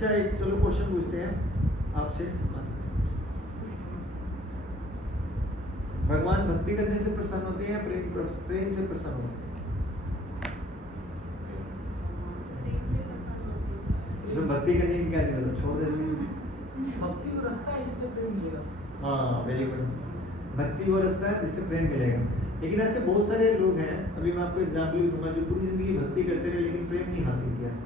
अच्छा एक चलो क्वेश्चन पूछते हैं आपसे। भगवान भक्ति करने से प्रसन्न होते हैं या प्रेम से प्रसन्न होते हैं? तो भक्ति करने की क्या जरूरत है, छोड़ देंगे। भक्ति वो रास्ता है जिससे प्रेम मिलेगा। हाँ वेरी गुड, भक्ति वो रास्ता है जिससे प्रेम मिलेगा। लेकिन ऐसे बहुत सारे लोग हैं, अभी मैं आपको एग्जाम्पल भी दूंगा, जो पूरी जिंदगी भक्ति करते रहे लेकिन प्रेम नहीं हासिल किया।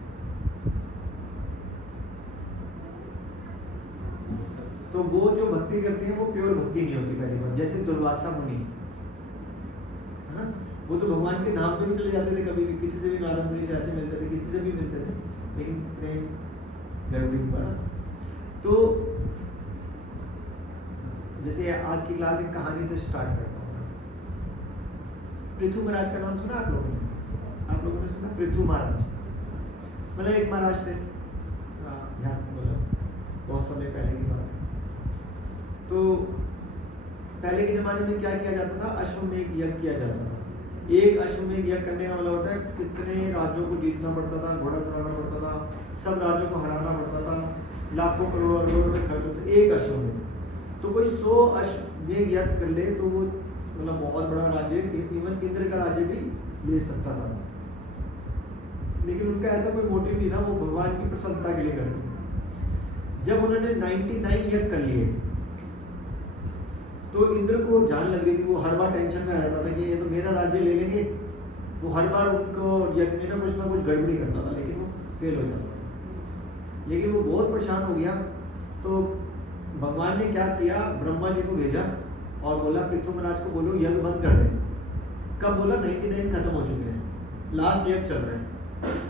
तो वो जो भक्ति करते हैं वो प्योर भक्ति नहीं होती पहली बात। जैसे दुर्वासा मुनि है ना, वो तो भगवान के धाम पे भी चले जाते थे, कभी भी किसी से भी नारद मुनि से ऐसे मिलते थे, किसी से भी मिलते थे, लेकिन प्रेम गड़बड़ी पड़ा। तो जैसे आज की क्लास एक कहानी से स्टार्ट करता हूँ। पृथु महाराज का नाम सुना आप लोगों ने? आप लोगों ने सुना पृथु महाराज? मतलब एक महाराज थे, बहुत समय पहले की बात है। तो पहले के जमाने में क्या किया जाता था, अश्वमेध यज्ञ किया जाता था। एक अश्वमेध यज्ञ करने का मतलब होता है कितने राज्यों को जीतना पड़ता था, घोड़ा चढ़ाना पड़ता था, सब राज्यों को हराना पड़ता था, लाखों करोड़ों अरबों रुपए खर्च होते एक अश्वमेध। तो कोई 100 अश्वमेध यज्ञ कर ले तो वो मतलब बहुत बड़ा राज्य, इवन इंद्र का राज्य भी ले सकता था। लेकिन उनका ऐसा कोई मोटिव नहीं था, वो भगवान की प्रसन्नता के लिए करते थे। जब उन्होंने 99 यज्ञ कर लिए तो इंद्र को जान लग गई थी, वो हर बार टेंशन में आ जाता था कि ये तो मेरा राज्य ले लेंगे। वो हर बार उनको यज्ञ में ना कुछ गड़बड़ी करता था, लेकिन वो फेल हो जाता था। लेकिन वो बहुत परेशान हो गया, तो भगवान ने क्या किया, ब्रह्मा जी को भेजा और बोला पृथु महाराज को बोलो यज्ञ बंद कर दे। कब बोला? 99 खत्म हो चुके हैं, लास्ट यज्ञ चल रहे हैं।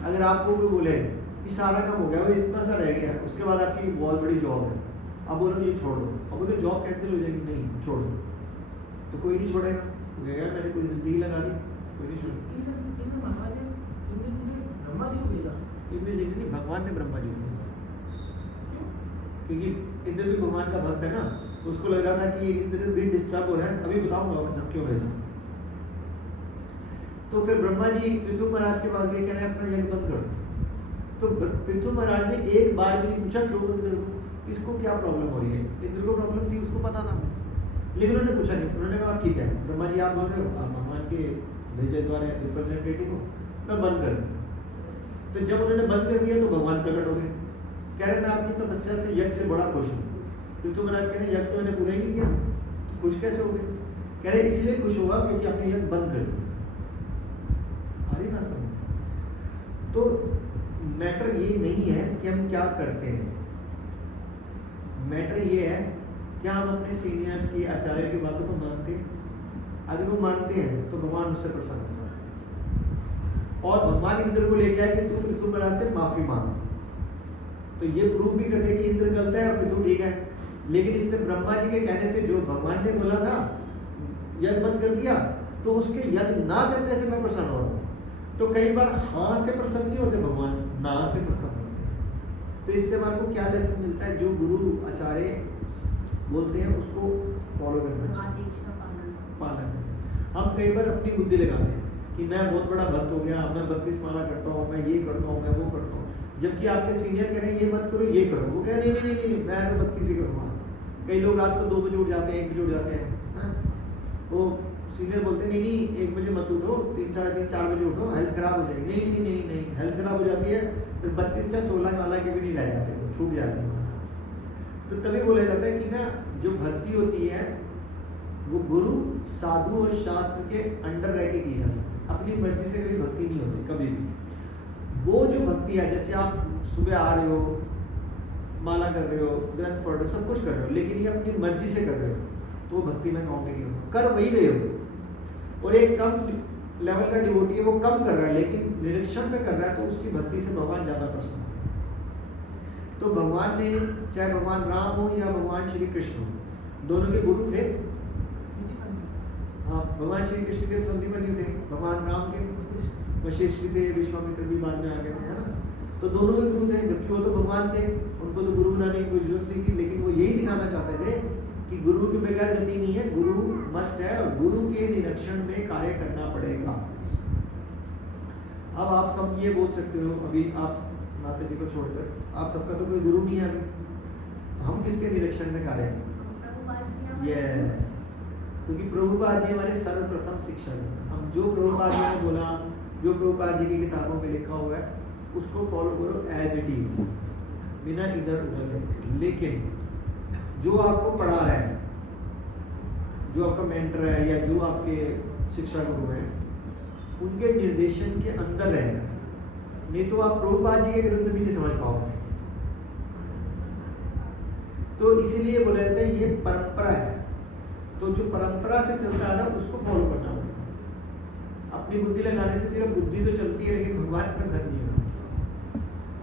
अगर आपको कोई बोले कि सारा काम हो गया, वो इतना सा रह गया, उसके बाद आपकी बहुत बड़ी जॉब है, अब बोलो ये छोड़ दो, अब बोलो जॉब कैंसिल हो जाएगी, नहीं छोड़ दो, तो कोई नहीं छोड़ेगा। मैंने पूरी जिंदगी लगा दी, कोई नहीं छोड़ेगा। इंद्र जी ने नहीं, भगवान ने ब्रह्मा जी को भेजा, क्योंकि इंद्र भी भगवान का भक्त है ना, उसको लग रहा था कि इंद्र भी डिस्टर्ब हो रहा है। अभी बताऊंगा क्यों भेजा। तो फिर ब्रह्मा जी पृथु महाराज के पास गए, कह रहे हैं अपना यज्ञ बंद कर दो। तो पृथु महाराज ने एक बार भी नहीं पूछा क्यों बंद कर दो, इसको क्या प्रॉब्लम हो रही है। इंद्र को प्रॉब्लम थी, उसको पता था, लेकिन उन्होंने पूछा नहीं। उन्होंने कहा ठीक है ब्रह्मा जी आप बोल रहे हो, आप भगवान के भेजे द्वारा रिप्रेजेंटेटिव हो, मैं बंद कर दूँ। तो जब उन्होंने बंद कर दिया तो भगवान प्रकट हो गए, कह रहे मैं आपकी तपस्या से यज्ञ से बड़ा खुश हूँ। पृथु महाराज कह रहे यज्ञ तो मैंने पूरा ही नहीं किया, तो खुश कैसे हो गए? कह रहे इसलिए खुश होगा क्योंकि आपने यज्ञ बंद कर दिया। अरे ना समझ। तो मैटर ये नहीं है कि हम क्या करते हैं, मैटर ये है क्या हम अपने सीनियर्स की, आचार्य की बातों को मानते हैं। अगर वो मानते हैं तो भगवान उससे प्रसन्न होता है। और भगवान इंद्र को लेके आए कि तू पृथु महाराज से माफी मांग, तो ये प्रूव भी करते कि इंद्र गलत है और पृथु ठीक है। लेकिन इसने ब्रह्मा जी के कहने से, जो भगवान ने बोला था यज्ञ बंद कर दिया, तो उसके यज्ञ ना करने से मैं प्रसन्न हो रहा हूँ। तो कई बार हाँ से प्रसन्न नहीं होते भगवान, ना से प्रसन्न होते हैं। तो इससे हमारे को क्या लेसन मिलता है, जो गुरु आचार्य बोलते हैं उसको फॉलो करना चाहिए, पालन। हम कई बार अपनी बुद्धि लगाते हैं कि मैं बहुत बड़ा भक्त हो गया, मैं 32 माला करता हूँ, मैं ये करता हूँ, मैं वो करता हूँ, जबकि आपके सीनियर कह रहे हैं ये मत करो ये करो, वो कह रहे नहीं मैं तो 32 ही करूँगा। कई लोग रात को 2 बजे उठ जाते हैं, 1 बजे उठ जाते हैं, वो सीनियर बोलते नहीं 1 बजे मत उठो, 3, साढ़े 3, 4 बजे उठो, हेल्थ खराब हो जाएगी। नहीं हेल्थ खराब हो जाती है, फिर 32 या 16 माला के भी नहीं रह जाते, वो छूट जाते हैं। तो तभी बोला जाता है कि ना जो भक्ति होती है वो गुरु, साधु और शास्त्र के अंडर रह के की जा सकती, अपनी मर्जी से कभी भक्ति नहीं होती कभी भी। वो जो भक्ति है, जैसे आप सुबह आ रहे हो, माला कर रहे हो, ग्रंथ पढ़ रहे हो, सब कुछ कर रहे हो, लेकिन ये अपनी मर्जी से कर रहे हो, तो भक्ति में काउंट नहीं होगा, कर वही रहे हो। और एक कम लेवल का डिवोटी है, वो कम कर रहा है लेकिन निरीक्षण में कर रहा है, तो उसकी भक्ति से भगवान ज्यादा प्रसन्न है। तो भगवान ने, चाहे भगवान राम हो या भगवान श्री कृष्ण हो, दोनों के गुरु थे। हाँ, भगवान श्री कृष्ण के संदीपनी थे, भगवान राम के वशिष्ठ भी थे, विश्वामित्र भी बाद में आ गए थे, है ना। तो दोनों के गुरु थे, जबकि वो तो भगवान थे, उनको तो गुरु बनाने की कोई जरूरत नहीं थी। लेकिन वो यही दिखाना चाहते थे कि गुरु के बगैर गति नहीं है, गुरु मस्ट है और गुरु के निरीक्षण में कार्य करना पड़ेगा। अब आप सब ये बोल सकते हो, अभी आप माता जी को छोड़कर आप सबका तो कोई गुरु नहीं है अभी, तो हम किसके निरीक्षण में कार्य करें? यस, क्योंकि प्रभुपाद जी हमारे सर्वप्रथम शिक्षक हैं। हम जो प्रभुपाद जी ने बोला, जो प्रभुपाद जी की किताबों में लिखा हुआ है उसको फॉलो करो एज इट इज, बिना इधर उधर देखे। लेकिन जो आपको पढ़ा रहा है, जो आपका मेंटर है या जो आपके शिक्षा गुरु हैं, उनके निर्देशन के अंदर रहना, नहीं तो आप प्रभुपाद जी के विरुद्ध भी नहीं समझ पाओगे। तो इसीलिए बोला जाता है ये परंपरा है, तो जो परंपरा से चलता है ना उसको फॉलो करना होगा। अपनी बुद्धि लगाने से सिर्फ बुद्धि तो चलती है, लेकिन भगवान का घर नहीं होगा।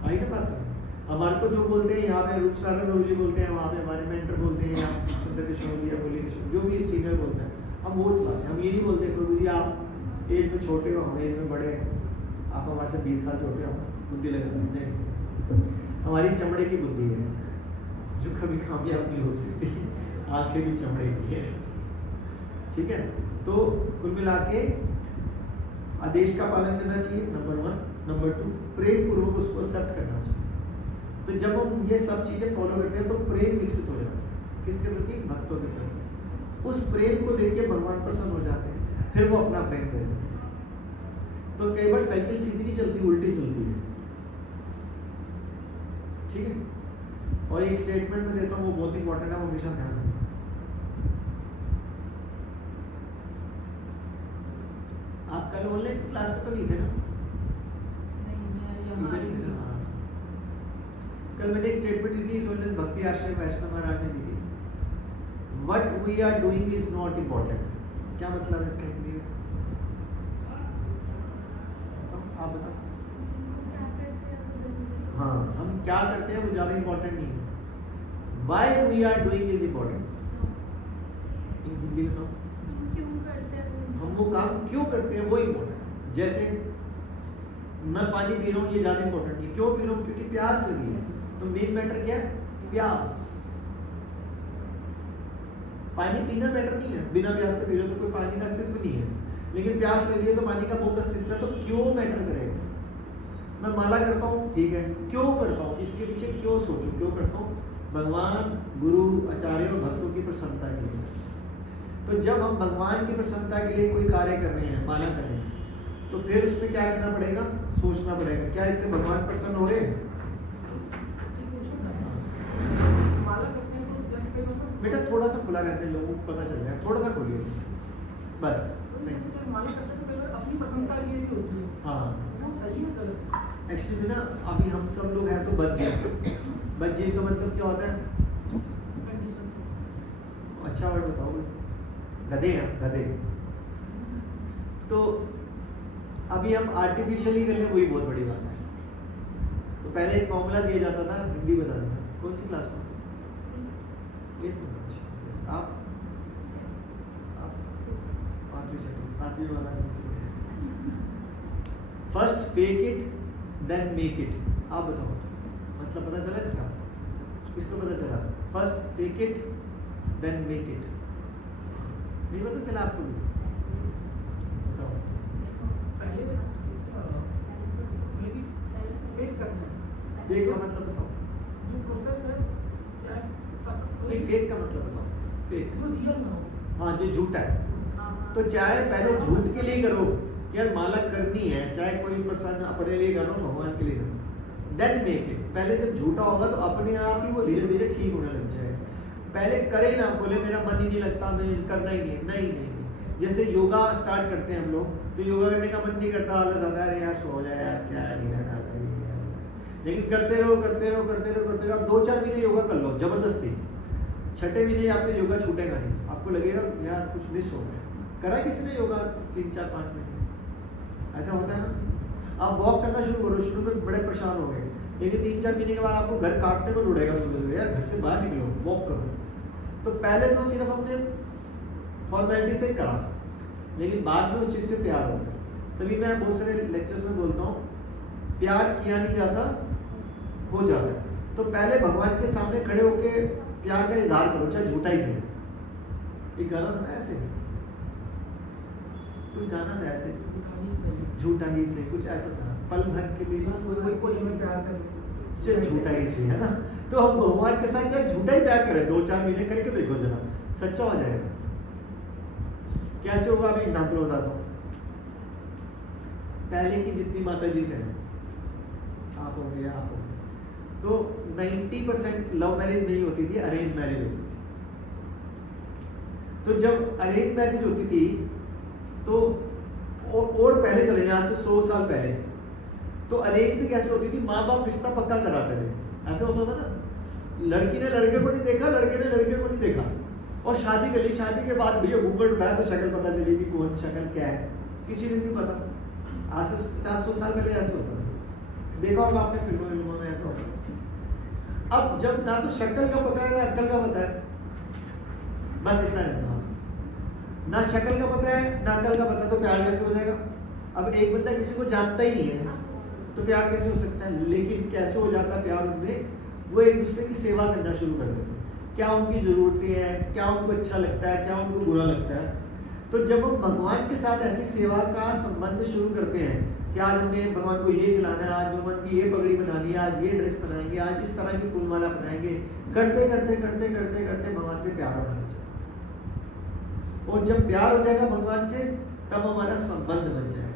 आई ना पास में? हमारे को जो बोलते हैं यहाँ पे रूप सागर प्रभु जी बोलते हैं, वहाँ पे हमारे मेंटर बोलते हैं, या सुंदर कृष्ण या बोली कृष्ण, जो भी सीनियर बोलते हैं, हम वो चलाते हैं। हम ये नहीं बोलते प्रभु जी आप एज में छोटे हो, हम एज में बड़े हैं, आप हमारे से 20 साल छोटे हो, बुद्धि लगाते हैं। हमारी चमड़े की बुद्धि है जो कभी कामयाब नहीं हो सकती, आंखें भी चमड़े की है। ठीक है, तो कुल मिला के आदेश का पालन करना चाहिए, नंबर 1। नंबर 2, प्रेम पूर्वक उसको एक्सेप्ट करना चाहिए। तो जब हम ये सब चीजें फॉलो करते हैं तो प्रेम विकसित हो जाता है, किसके प्रति? भक्तों के प्रति। उस प्रेम को देख के भगवान प्रसन्न हो जाते हैं, फिर वो अपना प्रेम देते हैं। तो कई बार साइकिल सीधी नहीं चलती, उल्टी चलती है। ठीक है, और एक स्टेटमेंट में देता हूँ, वो बहुत इंपॉर्टेंट है, वो हमेशा ध्यान रखना। आप कल ऑनलाइन क्लास में तो नहीं थे ना? हाँ। कल मैंने एक स्टेटमेंट दी थी, सोलह भक्ति आश्रम वैष्णव महाराज ने दी थी, what we are doing is not important. क्या मतलब है इसका हिंदी में? आप बताओ। हाँ, हम क्या करते हैं वो ज़्यादा इम्पोर्टेंट नहीं है, Why we are doing is important। इन हिंदी में तो क्यों करते हैं हम वो काम क्यों करते हैं वो इम्पोर्टेंट। जैसे मैं पानी पी रहा हूँ, ये ज़्यादा इम्पोर्टेंट नहीं, क्यों पी रहा हूँ? क्योंकि प्यास लगी है। तो मेन मैटर क्या है? प्यास। पानी पीना मैटर नहीं है, बिना प्यास के पी रहे हो तो कोई पानी का अस्तित्व नहीं है, लेकिन प्यास लगी है तो पानी का बहुत अस्तित्व है। तो क्यों मैटर करेगा? मैं माला करता हूँ, ठीक है, क्यों करता हूँ? इसके पीछे क्यों सोचूं, क्यों करता हूँ? भगवान, गुरु, आचार्य और भक्तों की प्रसन्नता के लिए। तो जब हम भगवान की प्रसन्नता के लिए कोई कार्य कर रहे हैं, पालन कर रहे हैं, तो फिर उसमें क्या करना पड़ेगा? सोचना पड़ेगा, क्या इससे भगवान प्रसन्न हो रहे हैं? बेटा थोड़ा सा खुला रहता है, लोगों को पता चल जाए, थोड़ा सा खोलिए बस। अपनी प्रशंसा के लिए भी होती है। हाँ, वो सही में गलत। एक्चुअली ना अभी हम सब लोग हैं तो बच्चे, बच्चे का मतलब क्या होता है? अच्छा वर्ड बताओ। गधे हैं, गधे। तो अभी हम आर्टिफिशियली कर लें, वही बहुत बड़ी बात है। तो पहले एक फॉर्मूला दिया जाता था, हिंदी बता देना। कौन सी क्लास में? आप 5वीं 6वीं 7वीं वाला। First fake it then make it. आप बताओ, मतलब पता चला इसका? किसको पता चला? First fake it then make it. नहीं पता चला आपको? बताओ। पहले फेक करना है। फेक का मतलब बताओ। जो प्रोसेस है, चाहे नहीं, फेक का मतलब बताओ। फेक जो रियल ना हो। हाँ, जो झूठा है। तो चाहे पहले झूठ के लिए करो, यार माला करनी है, चाहे कोई प्रसन्न अपने लिए करो, भगवान के लिए करो, देन मेक इट। पहले जब झूठा होगा तो अपने आप ही वो धीरे धीरे ठीक होने लग जाएगा। पहले करे ना, बोले मेरा मन ही नहीं लगता, मैं करना ही नहीं। नहीं नहीं, जैसे योगा स्टार्ट करते हैं हम लोग, तो योगा करने का मन नहीं करता, आलस आता है, यार सो जाए यार, क्या ढीला डालता है यार। लेकिन करते रहो करते रहो करते रहो करते रहो। आप 2-4 महीने योगा कर लो जबरदस्ती, 6ठे महीने आपसे योगा छूटेगा नहीं, आपको लगेगा यार कुछ मिस हो गया। करा किसी ने योगा 3-4-5 महीने? ऐसा होता है ना। आप वॉक करना शुरू करो, शुरू में बड़े परेशान हो गए, लेकिन 3-4 महीने के बाद आपको घर काटने को ढूंढेगा शुरू में, यार घर से बाहर निकलो, वॉक करो। तो पहले तो सिर्फ हमने फॉर्मेलिटी से करा, लेकिन बाद में उस चीज़ से प्यार हो गया। तभी मैं बहुत सारे लेक्चर्स में बोलता हूँ, प्यार किया नहीं जाता, हो जाता है। तो पहले भगवान के सामने खड़े होके प्यार का इजहार करो, चाहे झूठा ही सही। एक गाना था ना ऐसे, कोई गाना था ऐसे, कहानी सही झूठा ही से कुछ ऐसा था, पल भर के लिए वही कोई में प्यार करें सिर्फ झूठा ही से, है ना। तो हम भगवान के साथ चाहे झूठा ही प्यार करें, 2-4 महीने करके देखो जरा, सच्चा हो जाएगा। कैसे होगा, अभी एग्जाम्पल बताता हूँ। पहले की जितनी माता जी से हैं, आप होंगे, तो 90% लव मैरिज नहीं होती थी, अरेंज मैरिज होती थी। तो जब अरेंज मैरिज होती थी तो और पहले चले, यहाँ से 100 साल पहले, तो अरेंज भी कैसे होती थी, माँ बाप रिश्ता पक्का कराते थे, ऐसा होता था ना। लड़की ने लड़के को नहीं देखा, लड़के ने लड़के को नहीं देखा, और शादी कर ली। शादी के बाद भैया घूंघट उठाया तो शक्ल पता चलेगी, कौन शक्ल क्या है, किसी ने नहीं पता। आज से 50-100 साल पहले ऐसा होता था, देखा होगा आपने फिल्मों में ऐसा होता था। अब जब ना तो शक्ल का पता है ना अक्ल का पता है, बस इतना रहता, ना शक्ल का पता है ना अक्ल का पता, तो प्यार कैसे हो जाएगा। अब एक बंदा किसी को जानता ही नहीं है तो प्यार कैसे हो सकता है। लेकिन कैसे हो जाता है प्यार उनमें, वो एक दूसरे की सेवा करना शुरू कर देते हैं, क्या उनकी ज़रूरतें हैं, क्या उनको अच्छा लगता है, क्या उनको बुरा लगता है। तो जब हम भगवान के साथ ऐसी सेवा का संबंध शुरू करते हैं कि आज हमें भगवान को ये खिलाना है, आज भगवान की ये पगड़ी बनानी है, आज ये ड्रेस बनाएंगे, आज इस तरह की फूलमाला बनाएंगे, करते करते करते करते करते भगवान से प्यार होना चाहिए। और जब प्यार हो जाएगा भगवान से, तब हमारा संबंध बन जाएगा।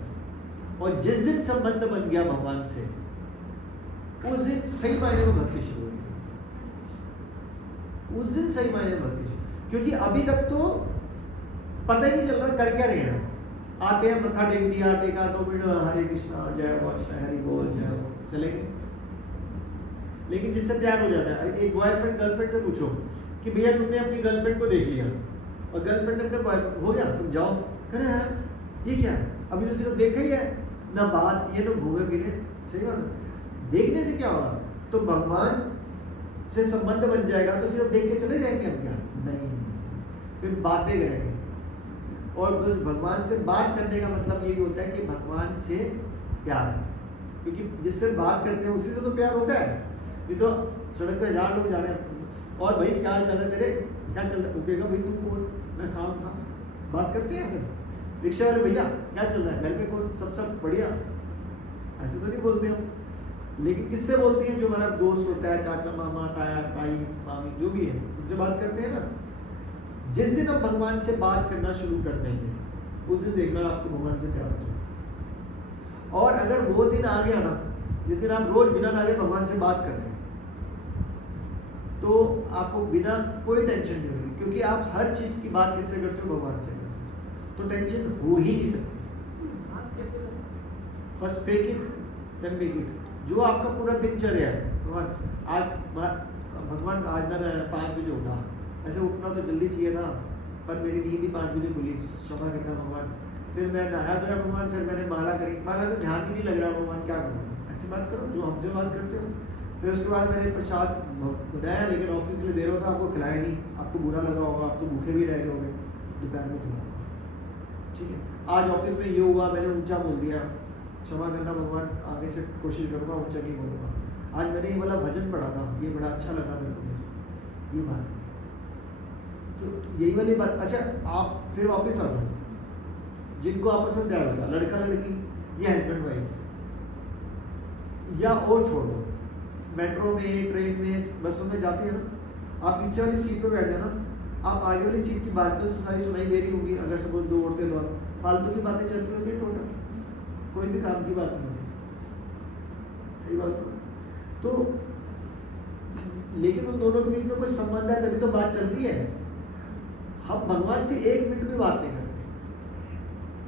और जिस दिन संबंध बन गया भगवान से, उस दिन सही मायने में भक्ति शुरू होगी, उस दिन सही मायने में भक्ति शुरू। क्योंकि अभी तक तो पता ही नहीं चल रहा कर क्या रहे हैं। आते हैं, मत्था टेक दिया, टेका 2 मिनट, हरे कृष्णा जय हरि बोल, जय हो, चले गए। लेकिन जिससे प्यार हो जाता है, एक बॉयफ्रेंड गर्लफ्रेंड से पूछो कि भैया तुमने अपनी गर्लफ्रेंड को देख लिया, और गर्लफ्रेंड ने अपने बॉयफ्रेंड, हो गया तुम जाओ, कह रहे यार ये क्या है, अभी तो सिर्फ देखा ही है, ना बात, ये तो घूमे फिरे। सही बात है, देखने से क्या होगा। तो भगवान से संबंध बन जाएगा तो सिर्फ देख के चले जाएंगे हम, क्या नहीं, फिर बातें करेंगे। और भगवान से बात करने का मतलब यही होता है कि भगवान से प्यार, क्योंकि जिससे बात करते हैं उसी से तो प्यार होता है। ये तो सड़क पे 1000 लोग जा रहे हैं, और भाई क्या चल रहा है तेरे, क्या चल रहा है, रुकेगा भाई तुम कौन, मैं खाऊँ, बात करते हैं सर। रिक्शा वाले भैया क्या चल रहा है, घर पे कौन, सब बढ़िया, ऐसे तो नहीं बोलते हम। लेकिन किससे बोलते हैं, जो हमारा दोस्त होता है, चाचा मामा ताया ताई मामी जो भी है, उनसे बात करते हैं ना। जिस दिन आप भगवान से बात करना शुरू कर देंगे, उस दिन देखना आपको भगवान से प्यार होगा। और अगर वो दिन आ गया ना, जिस दिन आप रोज बिना नागे भगवान से बात करते हैं, तो आपको बिना कोई टेंशन नहीं होगी, क्योंकि आप हर चीज की बात किससे करते हो, भगवान से करते हो, तो टेंशन हो ही नहीं सकती। First fake it then make it. जो आपका पूरा दिनचर्या है, भगवान आज ना मैं 5 बजे उठा, ऐसे उठना तो जल्दी चाहिए था, पर मेरी नींद ही 5 बजे खुली, क्षमा करना भगवान। फिर मैं नहाया धोया भगवान, फिर मैंने माला करी, माला में ध्यान ही नहीं लग रहा, भगवान क्या करूँ, ऐसी बात करो जो हमसे बात करते हो। फिर उसके बाद मैंने प्रसाद बनाया, लेकिन ऑफिस के लिए दे रहा था, आपको खिलाया नहीं, आपको बुरा लगा होगा, आप तो भूखे भी रह गए होंगे, दोपहर में खिलाऊंगा, ठीक है। आज ऑफिस में ये हुआ, मैंने ऊंचा बोल दिया, क्षमा करना भगवान, आगे से कोशिश करूँगा ऊंचा नहीं बोलूँगा। आज मैंने ये वाला भजन पढ़ा था, ये बड़ा अच्छा लगा मेरे को, मुझे ये बात, तो यही वाली बात। अच्छा, आप फिर वापस आ जाओ, जिनको आपस में प्यार होता है, लड़का लड़की या हस्बैंड वाइफ, या और छोड़ दो, मेट्रो में, ट्रेन में, बसों में जाते हैं ना, आप पीछे वाली सीट पे बैठ जाना, आप आगे वाली सीट की बातें तो सारी सुनाई दे रही होंगी। अगर सपोज 2 औरतें तो फालतू की बातें चल रही होंगी, टोटल कोई भी काम की बात नहीं होती, सही बात। तो लेकिन उन दोनों के बीच में कोई संबंध है, तभी तो बात चल रही है। हम भगवान से 1 मिनट भी बात नहीं करते,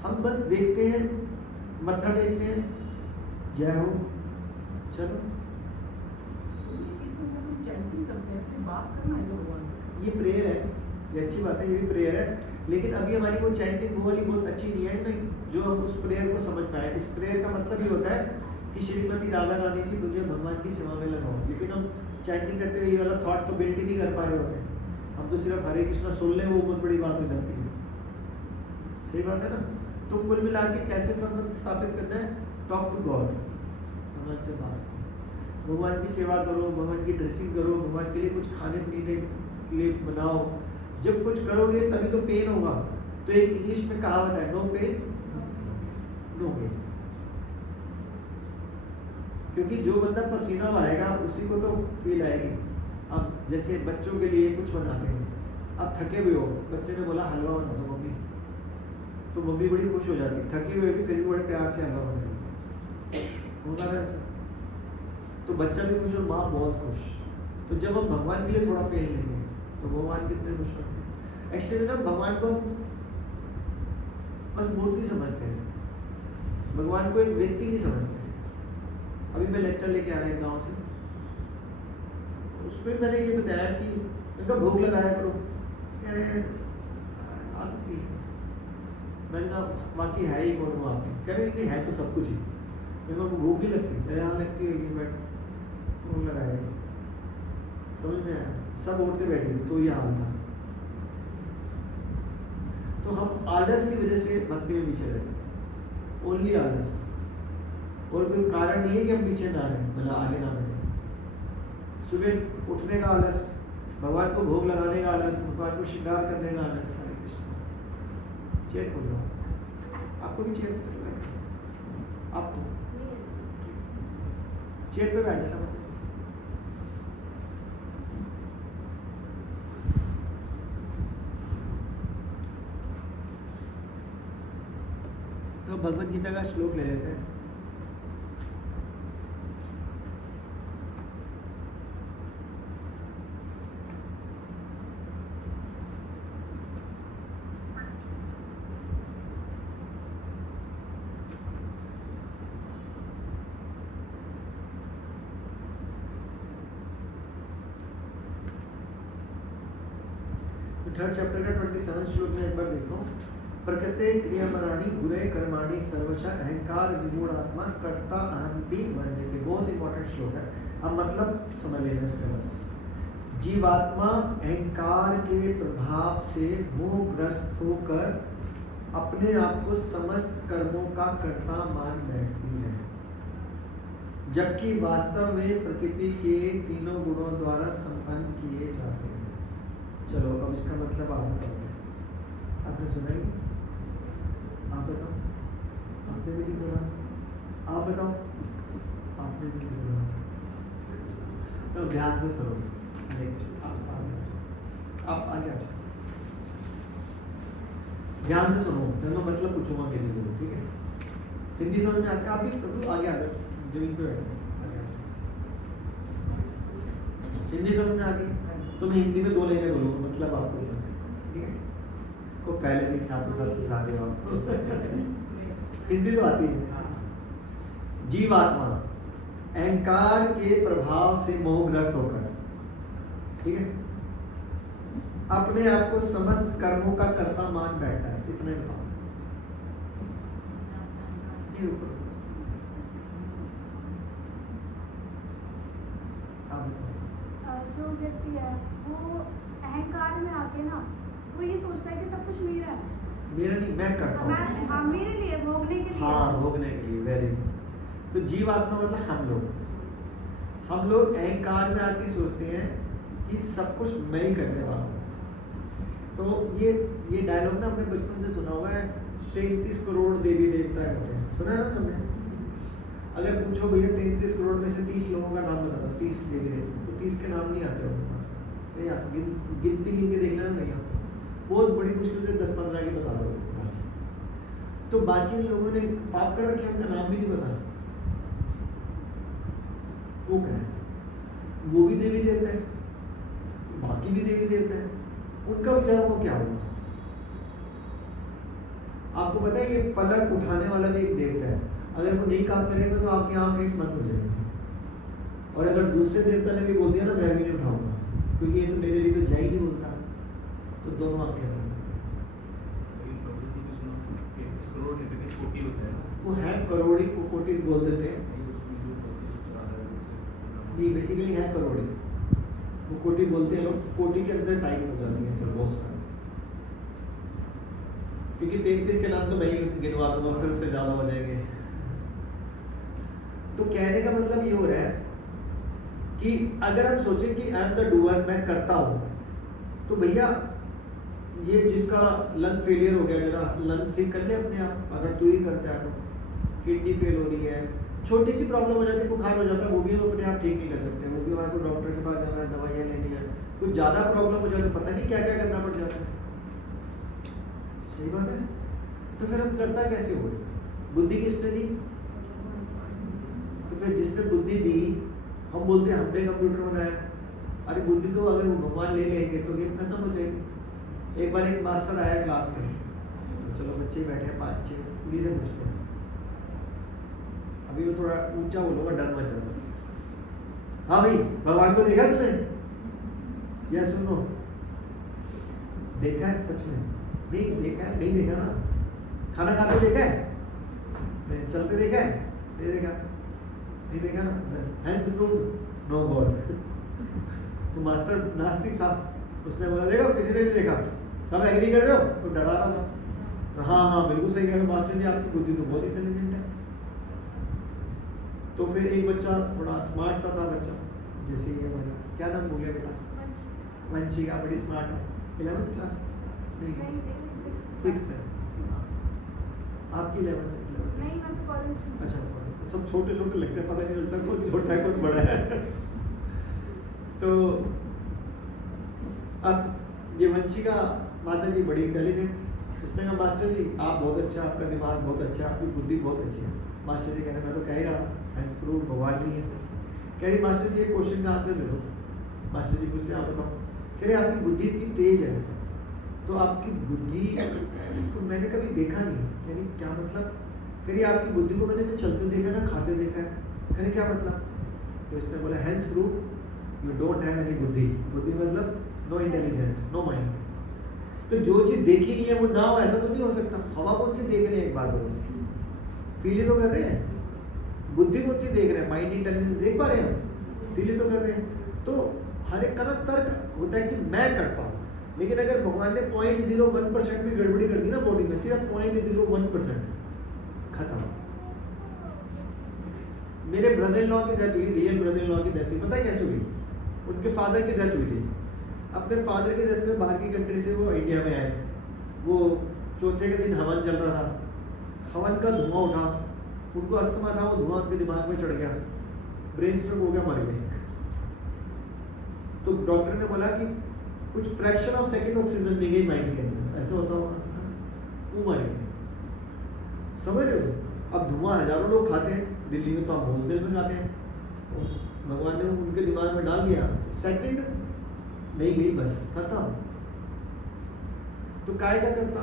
हम बस देखते हैं, मत्था टेकते हैं, जय हो, चलो। ये प्रेयर है, ये अच्छी बात है, ये भी प्रेयर है, लेकिन अभी हमारी वो चैंटिंग वो वाली बहुत अच्छी नहीं है, नहीं जो हम उस प्रेयर को समझ पाए। इस प्रेयर का मतलब ये होता है कि श्रीमती राधा रानी जी मुझे भगवान की सेवा में लगाओ, लेकिन हम चैंटिंग करते हुए ये वाला थॉट तो बिल्ट ही नहीं कर पा रहे होते, हम तो सिर्फ हरे कृष्णा सुन लें, वो बहुत बड़ी बात हो जाती है, सही बात है ना। तो कुल मिला के कैसे संबंध स्थापित करना है, टॉक टू गॉड, भगवान से बात, भगवान की सेवा करो, भगवान की ड्रेसिंग करो, भगवान के लिए कुछ खाने पीने के लिए बनाओ। जब कुछ करोगे तभी तो पेन होगा। तो एक इंग्लिश में कहावत है, नो पेन नो गेन। क्योंकि जो बंदा पसीना बहाएगा उसी को तो फील आएगी। अब जैसे बच्चों के लिए कुछ बनाते हैं, अब थके हुए हो, बच्चे ने बोला हलवा बना दो मम्मी, तो मम्मी बड़ी खुश हो जाती, थकी हुई होगी फिर भी बड़े प्यार से हलवा बनाएगी, होता है ऐसा। तो बच्चा भी खुश और माँ बहुत खुश। तो जब हम भगवान के लिए थोड़ा पेन लेंगे तो भगवान कितने खुश होंगे। एक्चुअली ना भगवान को बस मूर्ति समझते हैं, भगवान को एक व्यक्ति नहीं समझते। अभी मैं लेक्चर लेके आ रहा हूँ गाँव से, उसमें मैंने ये बताया कि इनका भोग लगाया करो, कह रहे हैं आदत नहीं है। मैंने कहा बाकी है ही कौन वो आपकी, कह रहे नहीं है तो सब कुछ ही। मैंने कहा भोग नहीं लगती, मेरे यहाँ लगती होगी, बट भोग लगाया। समझ में आया? सब औरतें बैठी थी तो ये हाल था। तो हम आलस की वजह से भक्ति में पीछे रहते हैं, ओनली आलस, और कोई कारण नहीं है कि हम पीछे ना रहें, मतलब आगे ना बढ़े। सुबह उठने का आलस, भगवान को भोग लगाने का आलस, भगवान को श्रृंगार करने का आलस। हरे कृष्ण। चेयर खोल लो, आपको भी चेयर पे बैठना, आपको चेयर पे बैठ जाना। तो भगवत गीता का श्लोक ले लेते हैं। थर्ड चैप्टर का 27 श्लोक में एक बार देखो। प्रकृते क्रियामराणि गुरे कर्माणि सर्वशः अहंकार विमूढ़ात्मा कर्ता अहंति मन्यते। बहुत इंपॉर्टेंट श्लोक है। अब मतलब समझ लेना इसका बस। जीवात्मा अहंकार के प्रभाव से मोहग्रस्त होकर अपने आप को समस्त कर्मों का कर्ता मान बैठती है, जबकि वास्तव में प्रकृति के तीनों गुणों द्वारा संपन्न किए जाते हैं। चलो अब इसका मतलब आप बताओ। आपने सुना ही? आप बताओ। आपने भी नहीं सुना? आप बताओ। आपने भी नहीं सुना? तो ध्यान से सुनो। आप आगे आओ, ध्यान से सुनो। मैं तो मतलब पूछूंगा किसी को, ठीक है? हिंदी समझ में आता है? आप भी आगे आ जाओ, जमीन पे बैठो। हिंदी समझ में आ गई तो मैं हिंदी में 2 लाइनें बोलूँगा, मतलब आपको पता है, ठीक है? को पहले भी क्या तो सब सारे आपको हिंदी तो आती है। जीवात्मा अहंकार के प्रभाव से मोहग्रस्त होकर, ठीक है, अपने आप को समस्त कर्मों का कर्ता मान बैठता है। इतना ही बताओ। ये ऊपर जो व्यक्ति है वो अहंकार में आके ना वो ये सोचता है कि सब कुछ मेरा है, मेरा नहीं, मैं करता हूँ। हाँ, मेरे लिए, भोगने के लिए। हाँ, भोगने के लिए। Very good. तो जीवात्मा मतलब हम लोग अहंकार में आके सोचते हैं कि सब कुछ मैं ही करने वाला हूँ। तो ये डायलॉग ना अपने बचपन से सुना हुआ है। 33 करोड़ देवी देवता होते हैं, सुना है ना सबने? अगर पूछो भैया 33 करोड़ में से 30 लोगों का नाम बता दो, 30 देवी देवता, तो 30 के नाम नहीं आते होंगे, नहीं आते। गिनती गिन के देख लेना, नहीं आते। बहुत बड़ी मुश्किल से 10-15 की बता दो बस। तो बाकी लोगों ने पाप कर रखे, उनका नाम भी नहीं पता। वो क्या है? वो भी देवी देवता है, बाकी भी देवी देवता है। उनका बेचारों को क्या होगा? आपको पता है ये पलक उठाने वाला भी एक देवता है। अगर वो नहीं काम करेगा तो आपकी आंख एक बंद हो जाएगी। और अगर दूसरे देवता ने भी बोल दिया ना मैं भी नहीं उठाऊंगा, क्योंकि ये तो मेरे लिए तो जा ही नहीं बोलता, तो दोनों आंखें बंद। वो है करोड़ी को कोटि बोल देते हैं। ये बेसिकली है करोड़ी, वो कोटि बोलते हैं लोग। कोटि के अंदर टाइप हो जाती है फिर बहुत सारा, क्योंकि 33 के नाम तो मैं ही गिनवा दूंगा, फिर उससे ज़्यादा हो जाएंगे। तो कहने का मतलब ये हो रहा है कि अगर हम सोचें कि आई एम द डूअर, मैं करता हूँ, तो भैया ये जिसका लंग फेलियर हो गया, जरा लंग्स ठीक कर ले अपने आप। अगर तू ही करता है तो किडनी फेल हो रही है, छोटी सी प्रॉब्लम हो जाती है, बुखार हो जाता है, वो भी हम अपने आप ठीक नहीं कर सकते, वो भी हमारे को डॉक्टर के पास जाना है, दवाइयाँ लेनी है। कुछ ज़्यादा प्रॉब्लम हो जाए तो पता नहीं क्या क्या करना पड़ जाता है। सही बात है। तो फिर हम करता कैसे हुए? बुद्धि किसने दी? तो फिर जिसने बुद्धि दी, हम बोलते हैं हमने कंप्यूटर बनाया। अरे बुद्धि तो अगर वो भगवान ले लेंगे तो गेम खत्म हो जाएगी। एक बार एक मास्टर आया क्लास में, तो चलो बच्चे बैठे हैं 5-6, उन्हीं से पूछते हैं। अभी वो थोड़ा ऊंचा बोलूँगा, डर मच जाता। हाँ भाई, भगवान को देखा तूने? या सुनो, देखा है सच में? नहीं देखा है, नहीं देखा ना। खाना खाते देखा है? नहीं। चलते देखा है? नहीं देखा। नहीं देखा ना। Hands prove no god. तो मास्टर नास्तिक था, उसने बोला देखो किसी ने नहीं देखा, सब एग्री कर रहे हो? तो डरा रहा था। हाँ हाँ बिल्कुल सही कह रहे हो मास्टर जी, आपकी बुद्धि तो बहुत इंटेलिजेंट है। तो फिर एक बच्चा थोड़ा स्मार्ट सा था बच्चा, जैसे ये हमारी, क्या नाम बोले बेटा? वंशिका, बड़ी स्मार्ट है, 11th क्लास नहीं 6th है। आपकी 11th है? नहीं, मैं तो कॉलेज में। अच्छा, सब छोटे छोटे लगते हैं, पता नहीं चलता कौन छोटा है कौन बड़ा है। तो अब ये वंशिका माता जी बड़ी इंटेलिजेंट, इसने कहा मास्टर जी आप बहुत अच्छा, आपका दिमाग बहुत अच्छा है, आपकी बुद्धि बहुत अच्छी है। मास्टर जी कह रहे मैं तो कह ही रहा, हैंड्स प्रूव भगवान नहीं है। कह रही मास्टर जी ये क्वेश्चन का आंसर दे दो। मास्टर जी पूछते हैं आप बताओ। कह रहे आपकी बुद्धि इतनी तेज है, तो आपकी बुद्धि को मैंने कभी देखा नहीं। यानी क्या मतलब? कह रही आपकी बुद्धि को मैंने ना चलते देखा ना खाते देखा है। कह रहे क्या मतलब? तो इसने बोला hands prove you don't have any बुद्धि। बुद्धि मतलब नो इंटेलिजेंस, नो माइंड। तो जो चीज़ देखी नहीं है वो ना हो, ऐसा तो नहीं हो सकता। हवा कौन सी देख रहे हैं, एक बात हो, फील ही तो कर रहे हैं। बुद्धि कौन सी देख रहे हैं? माइंड इंटेलिजेंस देख पा रहे हैं हम, फील ही तो कर रहे हैं। तो हर एक का ना तर्क होता है कि मैं करता हूँ, लेकिन अगर भगवान ने 0.01% भी गड़बड़ी कर दी ना बॉडी में, सिर्फ 0.01% खत्म। मेरे ब्रदर इन लॉ की डेथ हुई, रियल ब्रदर इन लॉ की डेथ हुई, पता है कैसे हुई? उनके फादर की डेथ हुई थी। अपने फादर की डेथ में बाहर की कंट्री से वो इंडिया में आए। वो चौथे के दिन हवन चल रहा था, हवन का धुआं उठा, उनको अस्थमा था, वो धुआं उनके दिमाग में चढ़ गया, ब्रेन स्ट्रोक हो गया, मर गए। तो डॉक्टर ने बोला कि कुछ फ्रैक्शन ऑफ सेकंड ऑक्सीजन दी गई माइंड के अंदर, ऐसे होता होगा, वो मर गए। समझ रहे हो? अब धुआं हजारों लोग खाते हैं, दिल्ली में तो आप होलसेल में खाते हैं, भगवान ने उनके दिमाग में डाल दिया, सेकंड नहीं गई, बस खत्म। तो काय क्या करता?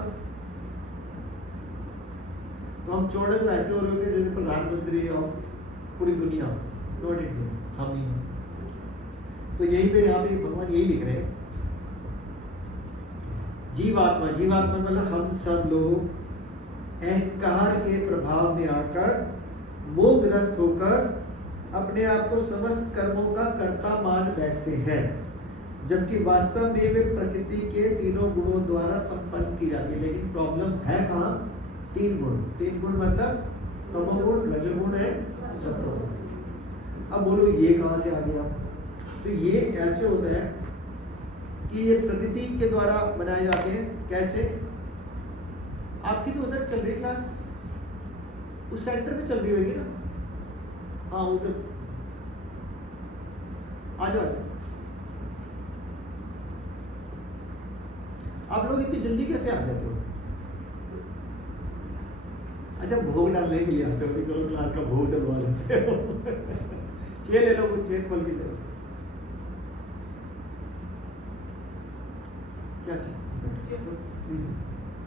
तो हम चौड़े तो ऐसे हो रहे होते जैसे प्रधानमंत्री ऑफ पूरी दुनिया, नॉट इंडिया, हम ही। तो यहीं पे यहाँ पे भगवान यही लिख रहे हैं, जीवात्मा, जीवात्मा मतलब हम सब लोग अहंकार के प्रभाव में आकर मोहग्रस्त होकर अपने आप को समस्त कर्मों का कर्ता मान बैठते हैं, जबकि वास्तव में वे प्रकृति के तीनों गुणों द्वारा संपन्न की जाती है। लेकिन प्रॉब्लम है कहाँ? 3 गुण। 3 गुण मतलब तमोगुण, रजोगुण है, सत्वगुण। अब बोलो ये कहाँ से आ गया? तो ये ऐसे होता है कि ये प्रकृति के द्वारा बनाए जाते हैं। कैसे? आपकी तो उधर चल रही क्लास, उस सेंटर में चल रही होगी ना? हाँ उधर आ जाओ। आप लोग इतनी जल्दी कैसे आ जाते हो? अच्छा भोग डालने के लिए आते हो, चलो क्लास का भोग डलवा लेते हो। चेयर ले लो, कुछ चेयर खोल के दो। क्या चाहिए?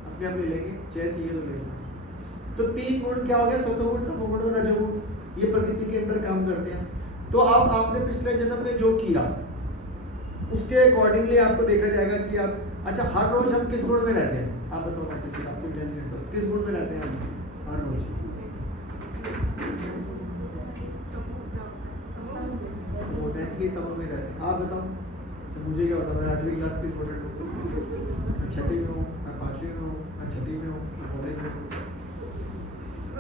अपने आप ले लेंगे, चेयर चाहिए तो ले लो। तो 3 गुण क्या हो गया? सत्वगुण, तमोगुण और रजोगुण, ये प्रकृति के अंदर काम करते हैं। तो अब आपने पिछले जन्म में जो किया उसके अकॉर्डिंगली आपको देखा जाएगा कि आप, अच्छा हर रोज हम किस गुण में रहते हैं? आप बताओ, आपके इंटेलिजेंट पर किस गुण में रहते हैं हर रोज? की तमा में रहते हैं। आप बताओ, तो मुझे क्या होता है? मैं 8वीं क्लास की स्टूडेंट हूँ, मैं 6वीं में हूँ, मैं 5वीं में हूँ, मैं 6वीं में हूँ, मैं कॉलेज में हूँ।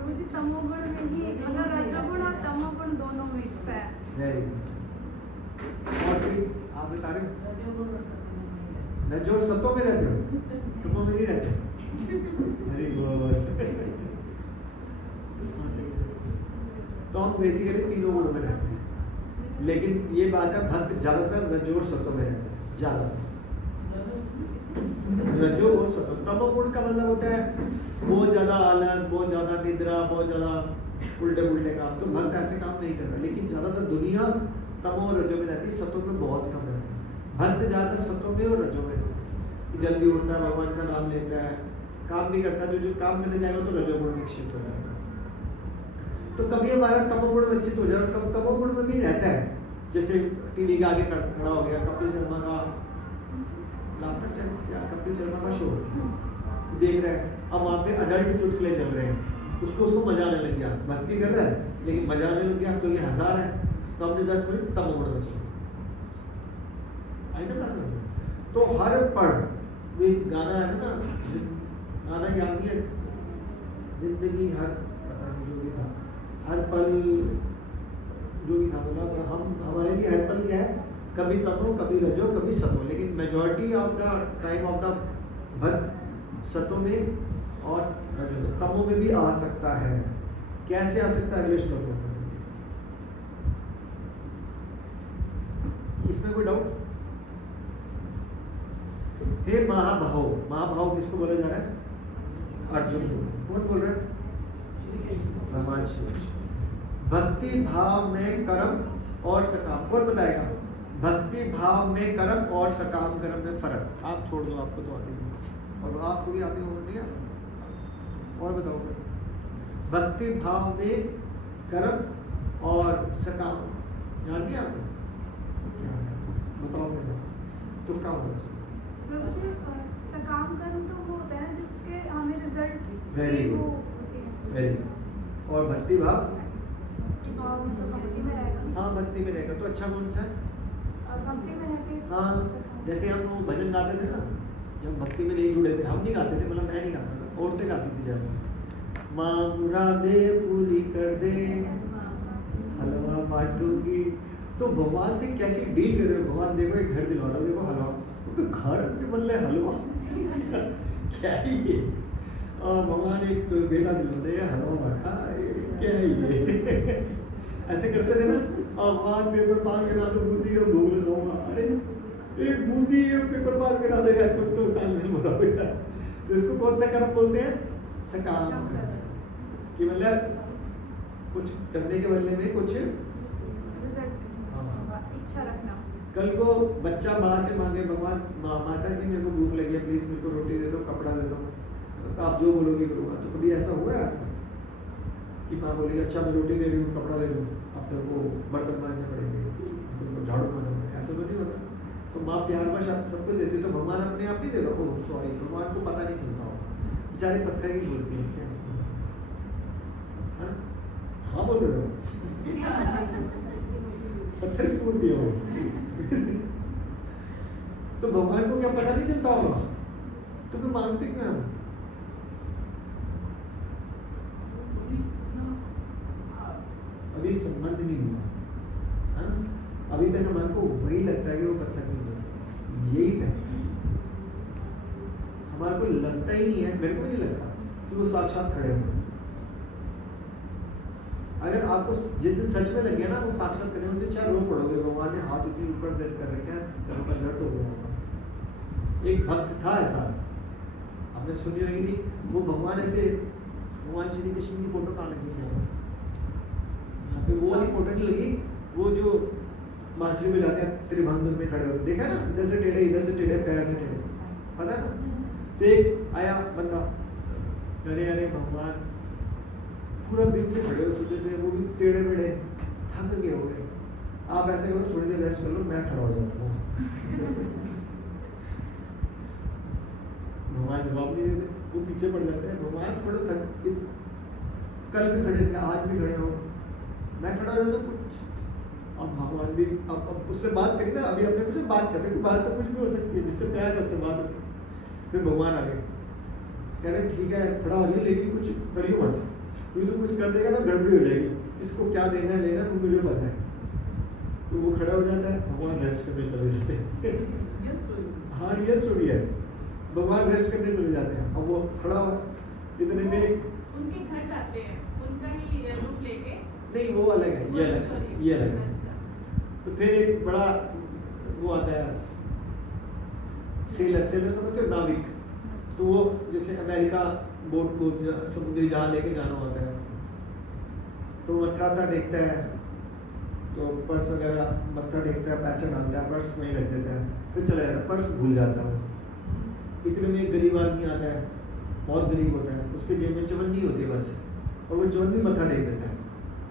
मुझे तमोगुण में ही, मतलब रजोगुण और तमोगुण दोनों मिक्स है। Very good. और फिर आप बता रहे हो रजो और सत्व में रहते हो, तमो में नहीं रहते। Very good. तो हम बेसिकली तीनों गुणों में रहते हैं, लेकिन ये बात है भक्त ज्यादातर रजो और सतो में रहते हैं, ज्यादातर रजो और सतो। तमोगुण का मतलब होता है बहुत ज्यादा आलस, बहुत ज्यादा निद्रा, बहुत ज्यादा उल्टे पुल्टे काम, तो भक्त ऐसे काम नहीं कर रहा। लेकिन ज्यादातर दुनिया तमो और रजो में रहती है, सतो में बहुत कम रहती है। भक्त ज्यादातर सतो में और रजो में रहता है, जल्दी उठता है, भगवान का नाम लेता है, काम भी करता है, जो काम करने जाएगा तो रजोगुण विकसित हो जाएगा। तो कभी हमारा तमोगुण विकसित हो जाएगा, कब तमोगुण में भी रहता है, जैसे टीवी के आगे खड़ा हो गया, कपिल शर्मा का लाफ्टर चैनल या कपिल शर्मा का शो देख रहे हैं, अब वहाँ पे अडल्ट चुटकुले चल रहे हैं, उसको मजा आने लग गया, भक्ति कर रहा है लेकिन मजा आने लग गया क्योंकि हजार है, तो हमने 10 मिनट तमोगुण में चले आई ना बात समझ। तो हर पल में गाना है ना, गाना याद नहीं है, जिंदगी हर पता नहीं जो भी था, हर पल जो भी था, बोला हम हमारे लिए हर पल क्या है, कभी तमो कभी रजो कभी सतो, लेकिन majority of the time of the भक्त सतो में और रजो में, तमो में भी आ सकता है। कैसे आ सकता है अगले श्लोक में, इसमें कोई डाउट? हे महाभाव, महाभाव किसको बोला जा रहा है? अर्जुन को। कौन बोल रहा है? भगवान श्री कृष्ण। भक्ति भाव में कर्म और सकाम, कौन बताएगा? भक्ति भाव में कर्म और सकाम कर्म में फर्क। आप छोड़ दो, आपको तो आती नहीं, और आपको भी आती हो नहीं आता, और बताओ। भक्ति भाव में कर्म और सकाम याद नहीं आपको? बताओ फिर, तो क्या होगा? सकाम कर्म तो वो होता है जिसके हमें result very good, very good. और भक्ति भाव तो भक्ति में रहेगा। हाँ भक्ति में रहेगा, तो अच्छा कौन सा है? और भक्ति में रहते हाँ, जैसे हम लोग भजन गाते थे ना, जब भक्ति में नहीं जुड़े थे, हम नहीं गाते थे, मतलब मैं नहीं गाता था, औरतें गाती थी जब, माँ मुरादे पूरी कर दे, हलवा बांटूंगी। तो भगवान से कैसी डील कर रहे हो? भगवान देखो एक घर दिलवा दो, देखो हलवा, घर के बदले हलवा क्या है ये? भगवान एक बेटा दिलवा दे, हलवा बांटा, क्या है ये? ऐसे करते थे ना, भगवान पेपर पास करा दो, बूंदी और भोग लगाऊंगा, अरे एक बूंदी पेपर पास करा दो यार, कुछ तो काम नहीं हो रहा। तो इसको कौन सा कर्म बोलते हैं? सकाम कर्म, कि मतलब कुछ करने के बदले में कुछ इच्छा रखना। कल को बच्चा माँ से मांगे, भगवान माता जी मेरे को भूख लगी है, प्लीज मेरे को रोटी दे दो, कपड़ा दे दो, तो आप जो बोलोगे करूँगा। तो कभी ऐसा हुआ है आज तक कि माँ बोली अच्छा मैं रोटी दे रही हूँ, कपड़ा दे दूँ, अब तेरे को बर्तन मांजने पड़ेंगे, तेरे को झाड़ू मारना पड़ेगा, ऐसा तो नहीं होता। तो माँ प्यार वश सब कुछ देती, तो भगवान अपने आप नहीं दे रहा। ओह सॉरी, भगवान को पता नहीं चलता हो, बेचारे पत्थर की बोलती है क्या? हाँ बोल रहे हो, पत्थर की मूर्ति है वो। तो भगवान को क्या पता नहीं चलता होगा? तो फिर मानते क्यों हम? अभी संबंध नहीं हुआ, अभी तक हमारे को वही लगता है कि वो पत्थर नहीं हुआ, यही है। हमारे को लगता ही नहीं है, मेरे को भी नहीं लगता कि वो साक्षात खड़े हो। अगर आपको जिस दिन सच में लग गया ना वो साक्षात करने में, चाहे रो पड़ोगे, भगवान ने हाथ इतनी ऊपर दर्द कर रखे हैं, चलो का दर्द हो गया। एक भक्त था ऐसा, आपने सुनी होगी नहीं, वो भगवान ऐसे, भगवान श्री कृष्ण की फोटो कहाँ लगी है? यहाँ पे वो वाली फोटो नहीं लगी, वो जो बांसुरी में जाते हैं त्रिभंग में खड़े होते, देखा ना, इधर से टेढ़े, इधर से टेढ़े, पैर से टेढ़े, पता है ना? तो एक आया बंदा, अरे अरे भगवान, पूरा दिन से खड़े हो सुबह से, वो भी टेढ़े मेढ़े, थक गए हो गए, आप ऐसे करो थोड़ी देर रेस्ट कर लो, मैं खड़ा हो जाता हूँ। भगवान जवाब नहीं देते, वो पीछे पड़ जाते हैं। भगवान थोड़ा थक, कल भी खड़े थे, आज भी खड़े हो, मैं खड़ा हो जाता हूँ। कुछ अब भगवान भी अब उससे बात करी ना, अभी अपने मुझे बात करते, बात तो कुछ भी हो सकती है, जिससे प्यार है उससे बात होती। फिर भगवान आ गए, कह रहे ठीक है खड़ा हो जाइए, लेकिन कुछ करियो मत, क्योंकि तो कुछ कर देगा ना गड़बड़ी हो जाएगी, इसको क्या देना है लेना मुझे पता है। तो वो खड़ा हो जाता है, भगवान रेस्ट करने चले जाते हैं। हाँ ये स्टोरी है, भगवान रेस्ट करने चले जाते हैं। अब वो खड़ा हो, इतने में उनके घर जाते हैं, उनका ही रूप लेके नहीं वो अलग है, ये अलग है, ये अलग है। अच्छा। तो फिर एक बड़ा वो आता है सेलर, सेलर समझते हो, नाविक। तो वो जैसे अमेरिका बोट को समुद्री जहाज लेके जाना होता है, तो मत्था टेकता है, तो पर्स वगैरह मत्था टेकता है, पैसे डालता है, पर्स वहीं रख देता है, फिर चला जाता है, पर्स भूल जाता है। इतने में एक गरीब आदमी आता है, बहुत गरीब होता है, उसके जेब में चवन्नी होती है बस, और वो चवन्नी मत्था टेक देता है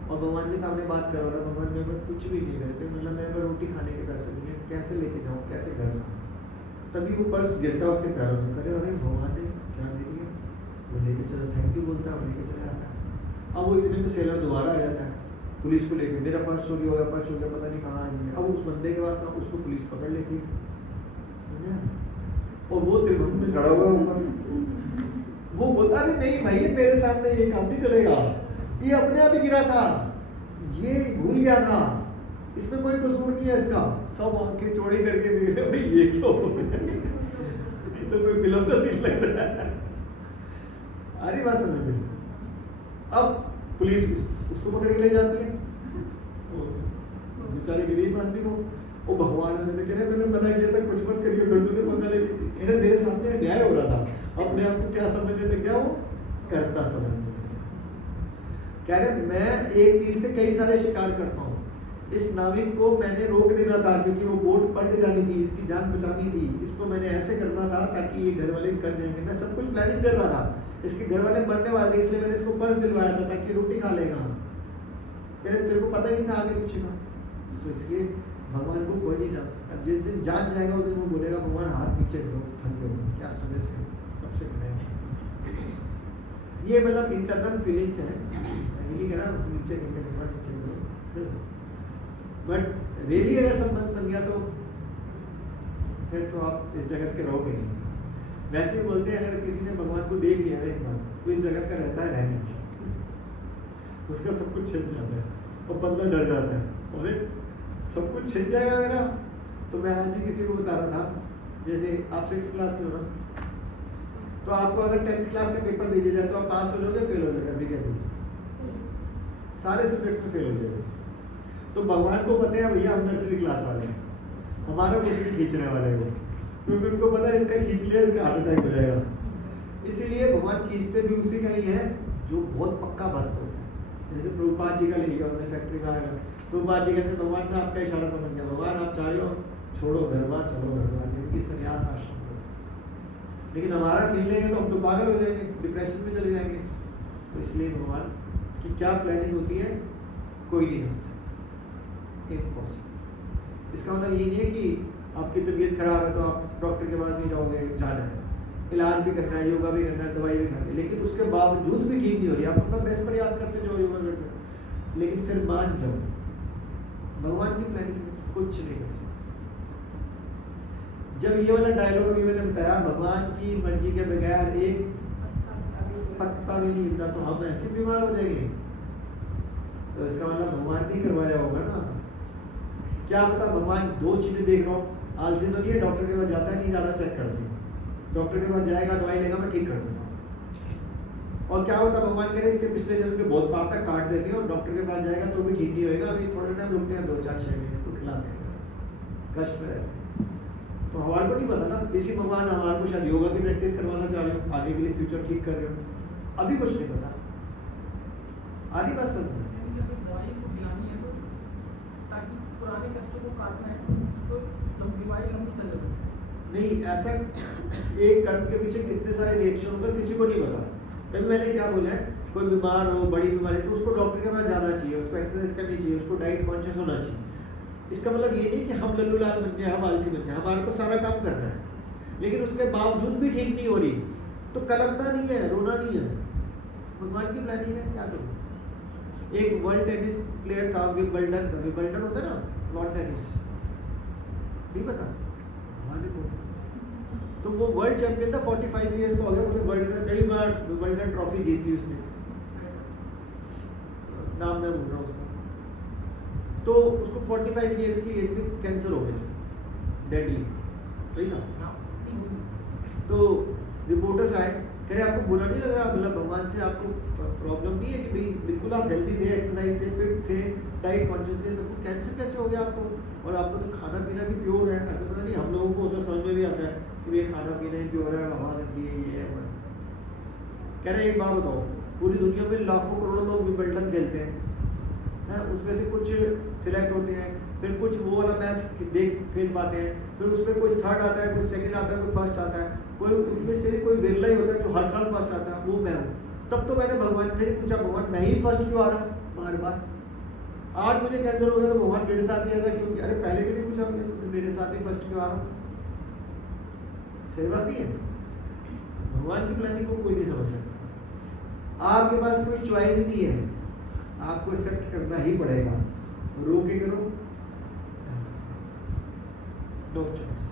और भगवान के सामने बात कर रहा है, भगवान मेरे पास कुछ भी नहीं करते, मतलब मेरे पास रोटी खाने के पैसे नहीं है, कैसे लेके जाऊँ, कैसे घर जाऊँ। तभी वो पर्स गिरता है उसके पैरों में, करे अरे भगवान ने क्या दे दिया, वो लेके चलो, थैंक यू बोलता है, वो लेके चला जाता है। अब वो इतने में सेलर दोबारा आ जाता है पुलिस को लेके, मेरा पर्स चोरी हो गया, पर्स हो गया, पता नहीं कहाँ आई है। अब उस बंदे के पास उसको पुलिस पकड़ लेती है, समझे? और वो त्रिभुवन में खड़ा हुआ ऊपर, वो बोलता अरे नहीं भाई ये मेरे सामने ये काम नहीं चलेगा, ये अपने आप ही गिरा था, ये भूल गया था, इसमें कोई कसूर नहीं है इसका। सब आंखें चौड़ी करके देख रहे भाई ये क्यों हो गया? ये तो कोई फिल्म का सीन लग रहा है। अरे बात समझ में, अब पुलिस उसको पकड़ के ले जाती है, बेचारे गरीब आदमी को, वो भगवान ने कह रहे मैंने मना किया था कुछ मत करिए, फिर तूने पंगा ले लिया, इन्हें मेरे सामने अन्याय हो रहा था, अपने आप को क्या समझने लग गया, वो करता समझने लग गया। कह रहे मैं एक तीर से कई सारे शिकार करता हूँ, इस नाविक को मैंने रोक देना था क्योंकि वो बोट पलट जानी थी, इसकी जान बचानी थी, इसको मैंने ऐसे करना था ताकि ये घर वाले कर जाएंगे, मैं सब कुछ प्लानिंग कर रहा था, इसके घर वाले मरने वाले थे इसलिए मैंने इसको पर्स दिलवाया था ताकि रोटी खा लेगा। कह रहे तेरे को पता ही नहीं था आगे पीछे का, तो इसलिए भगवान को कोई नहीं जान सकता, जिस दिन जान जाएगा उस दिन वो बोलेगा भगवान हाथ नीचे करो, थक गए हो क्या सुने से कब से खड़े। ये मतलब इंटरनल फीलिंग्स है, ये नहीं कह रहा नीचे करके भगवान नीचे करो, बट रियली अगर संबंध बन गया तो फिर तो आप इस जगत के रहोगे नहीं। वैसे बोलते हैं अगर किसी ने भगवान को देख लिया ना एक बार, तो इस जगत का रहता है रहने, उसका सब कुछ छिन जाता है और बंदा डर जाता है, और सब कुछ छिन जाएगा मेरा। तो मैं आज ही किसी को बता रहा था, जैसे आप 6th क्लास में हो ना, तो आपको अगर 10th क्लास का पेपर दे दिया जाए तो आप पास हो जाओगे फेल हो जाओगे, अभी क्या सारे सब्जेक्ट में फेल हो जाएगा। तो भगवान को पता है भैया हम नर्सरी क्लास वाले हैं, हमारा कुछ भी खींचने वाले हैं, क्योंकि उनको पता है इसका खींच लिया इसका हार्ट अटैक हो जाएगा। इसीलिए भगवान खींचते भी उसी का ही है जो बहुत पक्का भक्त होता है। जैसे प्रभुपाद जी का ले लिया, अपने फैक्ट्री में आएगा, प्रभुपाद जी कहते हैं भगवान मैं आपका इशारा समझ गया, भगवान आप चाह रहे हो छोड़ो घर बार चलो घर बार, जिनकी संन्यास आश्रम करो, लेकिन हमारा खेल लेंगे तो हम तो पागल हो जाएंगे, डिप्रेशन में चले जाएंगे। तो इसलिए भगवान की क्या प्लानिंग होती है कोई नहीं जान सकता, इम्पॉसिबल। इसका मतलब ये नहीं है कि आपकी तबीयत खराब है तो आप डॉक्टर के पास नहीं जाओगे, जाना है, इलाज भी करना है, योगा भी करना है, दवाई भी खानी है, लेकिन उसके बावजूद भी ठीक नहीं हो रही, आप अपना बेस्ट प्रयास करते जाओ, योगा करते हो, लेकिन फिर मान जाओ भगवान की प्लानिंग कुछ नहीं कर सकते। जब ये वाला डायलॉग अभी मैंने बताया भगवान की मर्जी के बगैर एक पत्ता भी नहीं हिलता तो हम ऐसे बीमार हो जाएंगे, तो इसका मतलब भगवान नहीं करवाया होगा ना। क्या पता भगवान दो चीजें देख रहा हूँ, आलसी तो नहीं है, डॉक्टर के पास जाता है नहीं जाता चेक कर दिया, डॉक्टर के पास जाएगा दवाई लेगा मैं ठीक कर दूंगा, और क्या होता भगवान कह रहे इसके पिछले जन्म में बहुत पाप है काट देते हैं, और डॉक्टर के पास जाएगा तो भी ठीक नहीं होएगा, अभी थोड़ा टाइम रुकते हैं 2-4-6 महीने इसको खिलाते हैं, कष्ट में रहते हैं। तो हमारे को नहीं पता ना, इसी भगवान हमारे को शायद योगा की प्रैक्टिस करवाना चाह रहे हो, आगे के लिए फ्यूचर ठीक कर रहे हो, अभी कुछ नहीं पता, आधी बात समझ दवाई को खिलानी है तो ताकि पुराने कष्टों को काटना है तो बीमारी लंबी चले। नहीं, ऐसा एक कर्म के पीछे कितने सारे रिएक्शन होंगे किसी को नहीं पता। कभी मैंने क्या बोला है, कोई बीमार हो बड़ी बीमारी तो उसको डॉक्टर के पास जाना चाहिए, उसको एक्सरसाइज करनी चाहिए, उसको डाइट कॉन्शियस होना चाहिए। इसका मतलब ये नहीं कि हम लल्लू लाल बन जाए, हम आलसी बन जाए, हमारे को सारा काम करना है, लेकिन उसके बावजूद भी ठीक नहीं हो रही तो कलपना नहीं है, रोना नहीं है, भगवान की प्लानिंग है, क्या करूँ। एक वर्ल्ड टेनिस प्लेयर था विंबलडन का, विंबलडन होता है ना लॉन टेनिस, नहीं पता हमारे को, तो वो वर्ल्ड चैंपियन था, 45 इयर्स का हो गया, वर्ल्ड में कई बार विंबलडन ट्रॉफी जीत ली उसने, नाम मैं भूल रहा हूँ उसका। तो उसको 45 इयर्स की एज में कैंसर हो गया, डेडली, सही ना। तो रिपोर्टर्स आए, कह रहे आपको बुरा नहीं लग रहा, मतलब भगवान से आपको प्रॉब्लम नहीं है कि भाई बिल्कुल आप हेल्दी थे, एक्सरसाइज से फिट डाइट कॉन्शियसनेस, आपको कैंसर कैसे हो गया आपको? और आपको तो खाना पीना भी प्योर है, ऐसा तो नहीं हम लोगों को तो समझ में भी आता है कि ये खाना पीना ही प्योर है, हवा गंदी है, ये है। कह रहे एक बात बताओ, पूरी दुनिया में लाखों करोड़ों लोग विंबलडन खेलते हैं, उसमें से कुछ सिलेक्ट होते हैं, फिर कुछ वो वाला मैच देख खेल पाते हैं, फिर उसमें कोई थर्ड आता है, कोई सेकंड आता है, कोई फर्स्ट आता है, कोई उनमें से भी कोई विरला ही होता है जो हर साल फर्स्ट आता है, वो मैं हूँ। तब तो मैंने भगवान से नहीं पूछा, भगवान मैं ही फर्स्ट क्यों आ रहा बार बार? आज मुझे कैंसर हो गया तो भगवान मेरे साथ ही आएगा क्योंकि अरे पहले भी नहीं पूछा मुझे, मेरे साथ ही फर्स्ट क्यों आ रहा? सही बात नहीं है? भगवान की प्लानिंग को कोई नहीं समझ सकता। आपके पास कोई चॉइस नहीं है, आपको एक्सेप्ट करना ही पड़ेगा, रो के करो, नो चॉइस।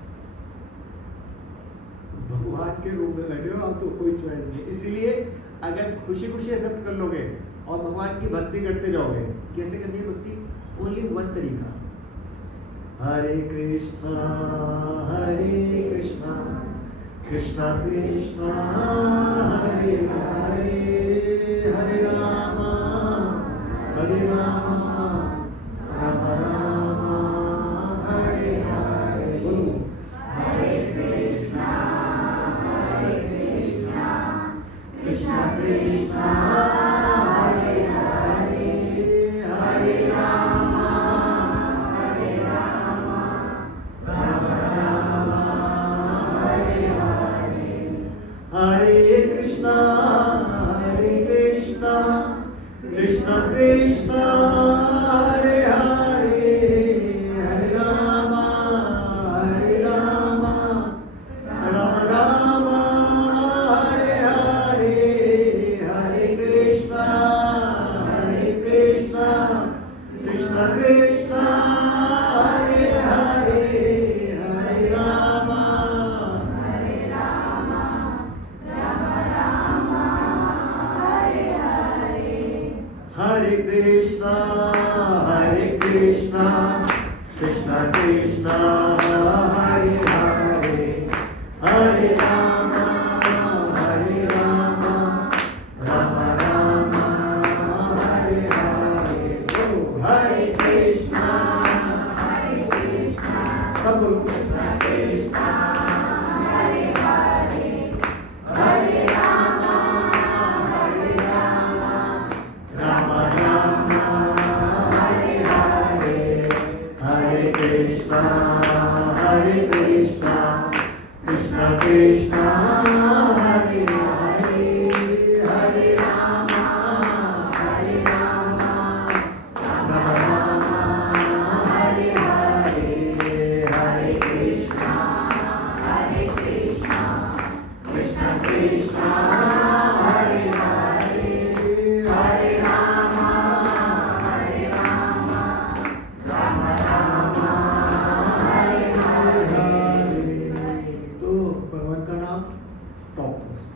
भगवान के रूप में बैठे हो आप तो कोई चॉइस नहीं है। इसीलिए अगर खुशी खुशी एक्सेप्ट कर लोगे और भगवान की भक्ति करते जाओगे, कैसे करनी है भक्ति? ओनली वन तरीका, हरे कृष्णा कृष्णा कृष्णा हरे हरे, हरे रामा राम राम हरे हरे। बोलो हरे कृष्णा कृष्णा कृष्णा हरे हरे, हरे राम राम राम हरे हरे। हरे कृष्णा कृष्णा कृष्णा हरे हरे, हरे राम राम राम हरे हरे, हरे कृष्णा कृष्णा कृष्णा हरे हरे, हरे राम हरे कृष्णा कृष्णा कृष्णा हरे हरे, हरे राम राम राम हरे हरे। बोलो हरे कृष्णा सब बोलो कृष्णा कृष्णा हरे हरे, हरे राम राम हरे हरे, हरे कृष्णा कृष्णा कृष्णा हरे हरे, हरे राम राम हरे हरे, हरे कृष्णा कृष्णा कृष्णा हरे हरे, हरे राम राम हरे हरे। तो भगवान का नाम टॉप मोस्ट।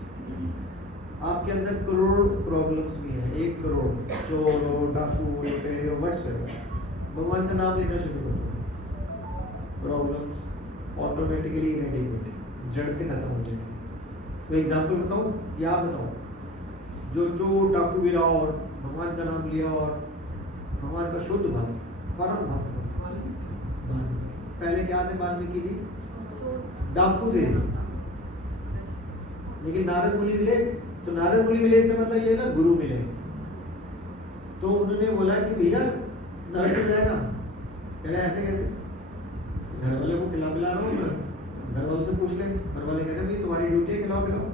आपके अंदर करोड़ प्रॉब्लम्स भी हैं, 1 करोड़, चोर हो, डाकू हो, लुटेरे हो, व्हाट्सएवर, भगवान का नाम लेना शुरू कर दो, प्रॉब्लम्स ऑटोमेटिकली इरेडिकेट, जड़ से खत्म हो जाएगी। तो एग्जाम्पल बताऊँ या बताऊँ? जो डाकू भी रहा और भगवान का नाम लिया और भगवान का शुद्ध भक्त, परम भक्त, पहले क्या थे वाल्मीकि जी? डाकू थे, लेकिन नारद मुनि मिले, तो नारद मुनि मिले इससे मतलब ये ना गुरु मिले, तो उन्होंने बोला कि भैया नरक में जाएगा। कहले ऐसे कैसे? घर वाले को खिला पिला रहा हूँ मैं, घर वालों से पूछ ले। घर वाले कहते भाई तुम्हारी ड्यूटी है खिलाओ पिलाओ।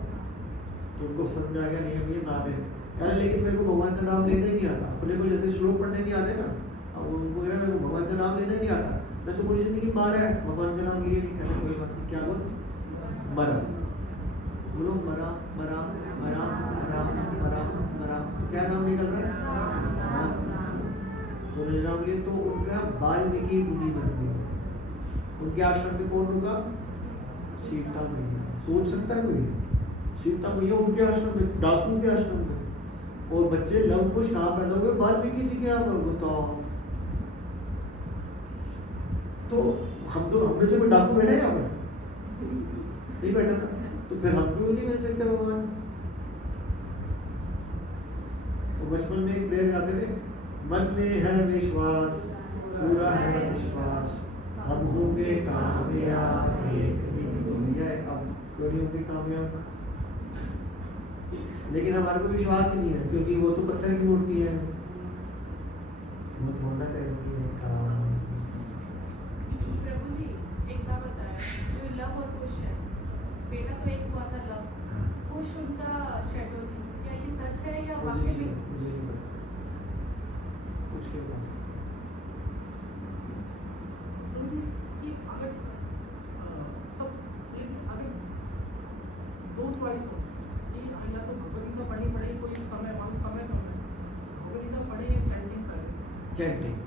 तो उनको समझ में आ गया नहीं भैया नाम है। कहने लेकिन मेरे को भगवान का नाम लेना ही नहीं आता। अपने को जैसे श्लोक पढ़ने नहीं आते ना, अब उनको कह रहा मेरे को भगवान का नाम लेना ही नहीं आता, मैं तो पूरी जिंदगी मारा है, भगवान का नाम लिए नहीं। कहने कोई बात नहीं, क्या बोल? मरा। बोलो मरा मरा मरा मरा मरा मरा। तो क्या नाम निकल रहा है? तो नाम लिए तो उनका वाल्मीकि मुनि बन गए। उनके आश्रम में कौन रुका? सीता मैया। सोच सकता है कोई? सीता मैया उनके आश्रम में, डाकू के आश्रम में, और बच्चे लव कुश कहाँ पैदा हुए? वाल्मीकि जी के यहाँ पर। बताओ, तो हम तो हम में से कोई डाकू बैठा है यहाँ पर? नहीं बैठा था, तो फिर हम क्यों नहीं मिल सकते भगवान? तो बचपन में एक प्रेयर गाते थे, मन में है विश्वास, पूरा है विश्वास, हम होंगे कामयाब एक दिन। तो भैया अब क्यों नहीं होंगे कामयाब? लेकिन हमारे को विश्वास ही नहीं है, क्योंकि वो तो पत्थर की मूर्ति है, वो थोड़ा करेंगे काम। प्रभु जी एक बात बताया, जो लव और कुश है, बेटा तो एक हुआ था लव, कुश उनका शैडो थी, क्या ये सच है या वाकई में? मुझे नहीं पता कुछ के पास। कि अगर सब लेकिन अगर दो चॉइस हो कि या तो भगवद गीता पढ़नी पड़े, कोई समय कम है, भगवद गीता पढ़े या चैंटिंग करें। चैंटिंग,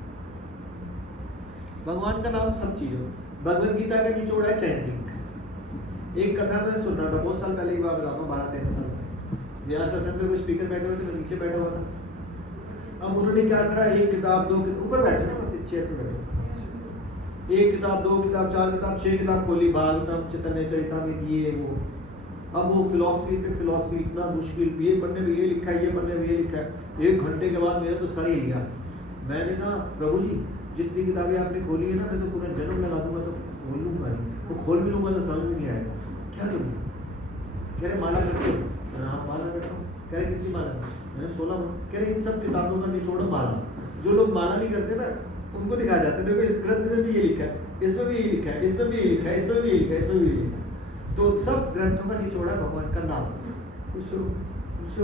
भगवान का नाम सब चीज हो। भगवद गीता का निचोड़ है चैंटिंग। एक कथा में सुन रहा था बहुत साल पहले की बात बताता हूँ, 12-13 साल पहले। व्यास आश्रम में कोई स्पीकर बैठे हुए थे, मैं नीचे बैठा हुआ था। अब उन्होंने क्या करा, एक किताब दो ऊपर बैठे ना, चेयर पे बैठे, एक किताब, दो किताब, 4 किताब, 6 किताब खोली, भागवतम, चैतन्य चरितामृत, ये वो। अब वो फिलॉसफी पे फिलॉसफी, इतना मुश्किल, ये पन्ने में ये लिखा है, ये पन्ने में ये लिखा है। 1 घंटे के बाद मेरा तो सर ही लिया। मैंने कहा प्रभु जी जितनी किताबें आपने खोली है ना, मैं तो पूरा जन्म लगा दूंगा तो खोल लूंगा नहीं, वो खोल भी लूंगा तो समझ में नहीं आएगा, क्या करूँ? कह रहे माला करते हो? हाँ माला करता हूँ। कह रहे कितनी माला? मैंने 16 माला। कह रहे इन सब किताबों का निचोड़ माला। जो लोग माला नहीं करते ना, उनको दिखाया जाता है, देखो इस ग्रंथ में भी ये लिखा है, इसमें भी ये लिखा है, इसमें भी ये लिखा है, इसमें भी ये लिखा है, इसमें भी ये लिखा है। तो सब ग्रंथों का निचोड़ा भगवान का नाम, उससे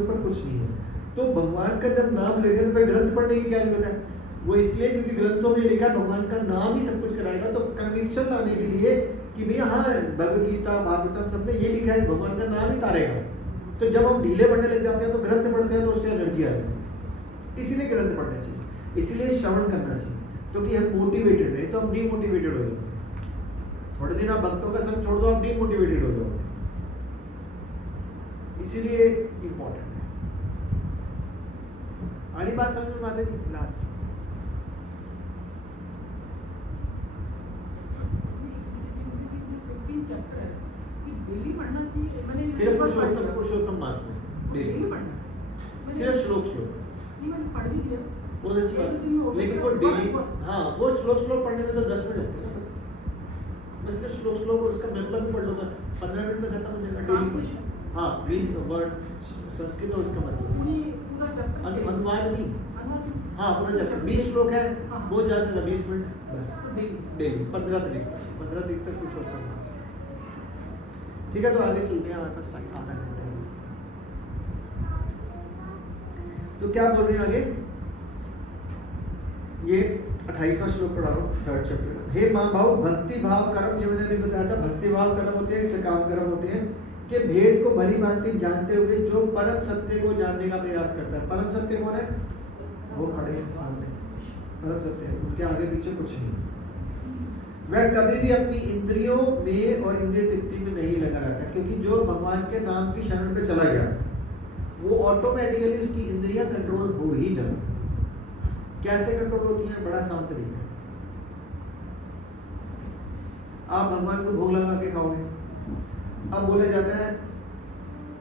ऊपर कुछ नहीं है। तो भगवान का जब नाम ले रहे तो भाई ग्रंथ पढ़ने की क्या जरूरत है? वो इसलिए क्योंकि ग्रंथों में लिखा भगवान का नाम ही सब कुछ कराएगा। तो कन्विक्शन लाने के लिए कि भैया हाँ भगवद गीता भागवतम सब में ये लिखा है, भगवान का नाम ही तारेगा। तो जब हम ढीले पढ़ने लग जाते हैं तो ग्रंथ पढ़ते हैं तो उससे एनर्जी आएगी, इसीलिए ग्रंथ पढ़ना चाहिए, इसीलिए श्रवण करना चाहिए, क्योंकि हम मोटिवेटेड रहे तो हम डीमोटिवेटेड हो जाते हैं। थोड़े दिन आप भक्तों का संग छोड़ दो, आप डीमोटिवेटेड हो जाओगे, इसीलिए इम्पोर्टेंट है। आनी बात समझ में आती थी लास्ट? चैप्टर है कि डेली पढ़ना चाहिए। मैंने सिर्फ पुरुषोत्तम मास में डेली पढ़ना है, सिर्फ श्लोक नहीं मैंने पढ़ भी दिया बहुत अच्छी बात है। लेकिन वो डेली, हाँ वो श्लोक पढ़ने में तो 10 मिनट लगते हैं ना, बस सिर्फ श्लोक उसका मतलब भी पढ़ लो तो 15 मिनट में खत्म हो जाएगा डेली। हाँ मीन वर्ड संस्कृत और उसका मतलब पूरा चैप्टर अनुवाद नहीं, हाँ पूरा चैप्टर 20 श्लोक है, वो ज्यादा से 20 मिनट बस डेली 15 तारीख तक पुरुषोत्तम मास। ठीक है, तो आगे चलते हैं, हमारे पास टाइम आधा घंटा है। तो क्या बोल रहे हैं आगे? ये 28वां श्लोक पढ़ा रहा हूँ, 3rd चैप्टर का। हे माँ भाव भक्ति भाव कर्म, ये मैंने अभी बताया था, भक्ति भाव कर्म होते हैं, सकाम कर्म होते हैं कि भेद को भली भांति जानते हुए जो परम सत्य को जानने का प्रयास करता है। परम सत्य कौन है? वो खड़े हैं सामने, परम सत्य है, उनके आगे पीछे कुछ नहीं। वह कभी भी अपनी इंद्रियों में और इंद्रिय तृप्ति में नहीं लगा रहता, क्योंकि जो भगवान के नाम की शरण पे चला गया वो ऑटोमेटिकली उसकी इंद्रियां कंट्रोल हो ही जाती। कैसे कंट्रोल होती हैं? बड़ा आसान तरीका है। आप भगवान को भोग लगा के खाओगे, अब बोला जाता है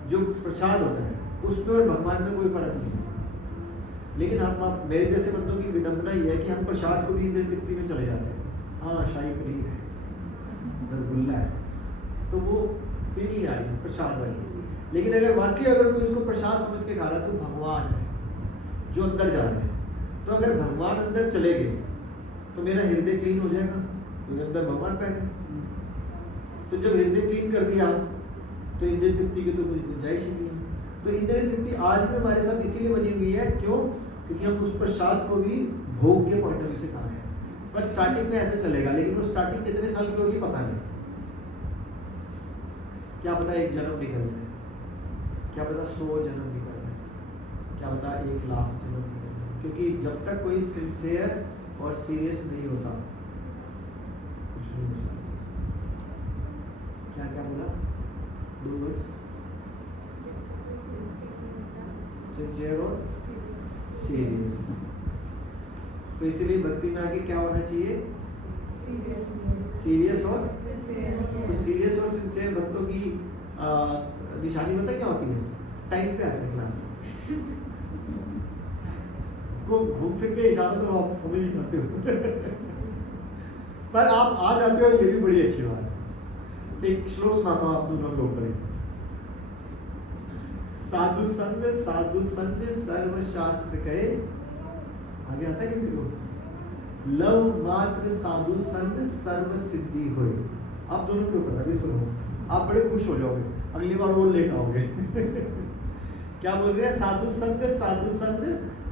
जो प्रसाद होता है उसमें और भगवान में कोई फर्क नहीं है। लेकिन आप मेरे जैसे बंदों की विडंबना ही है कि हम प्रसाद को भी इंद्रिय तृप्ति में चले जाते हैं। हाँ शाही पनीर है, रसगुल्ला है, तो वो फिर नहीं आ रही प्रसाद वाली। लेकिन अगर वाकई अगर कोई उसको प्रसाद समझ के खा रहा है तो भगवान है जो अंदर जा रहे हैं। तो अगर भगवान अंदर चले गए तो मेरा हृदय क्लीन हो जाएगा, क्योंकि अंदर भगवान बैठे। तो जब हृदय क्लीन कर दिया तो इंद्रिय तृप्ति की तो कोई गुंजाइश ही नहीं है। तो इंद्रिय तृप्ति आज भी हमारे साथ इसीलिए बनी हुई है, क्यों? क्योंकि हम उस प्रसाद को भी भोग के पॉइंट ऑफ व्यू से खा रहे हैं। पर स्टार्टिंग में ऐसे चलेगा, लेकिन वो स्टार्टिंग कितने साल की होगी पता नहीं। क्या पता 1 जन्म निकल जाए, क्या पता 100 जन्म निकल जाए, क्या पता 1 लाख जन्म निकल जाए, क्योंकि जब तक कोई सिंसियर और सीरियस नहीं होता कुछ नहीं हो सकता। क्या क्या बोला? 2 वर्ड्स, सिंसियर और सीरियस। तो इसीलिए भक्ति में आगे क्या होना चाहिए? सीरियस और तो सीरियस और सिंसियर भक्तों की निशानी पता क्या होती है? टाइम पे आते हैं क्लास में। को घूम फिर के इशारा तो आप समझ ही जाते हो पर आप आ जाते हो, ये भी बड़ी अच्छी बात है। एक श्लोक सुनाता हूँ आप दोनों के ऊपर ही। साधु संग सर्व शास्त्र कहे, आगे आता है किसी को, लव मात्र साधु संग सर्व सिद्धि होए। आप दोनों के ऊपर अभी सुनो, आप बड़े खुश हो जाओगे, अगली बार वो लेकर आओगे क्या बोल रहे हैं? साधु संग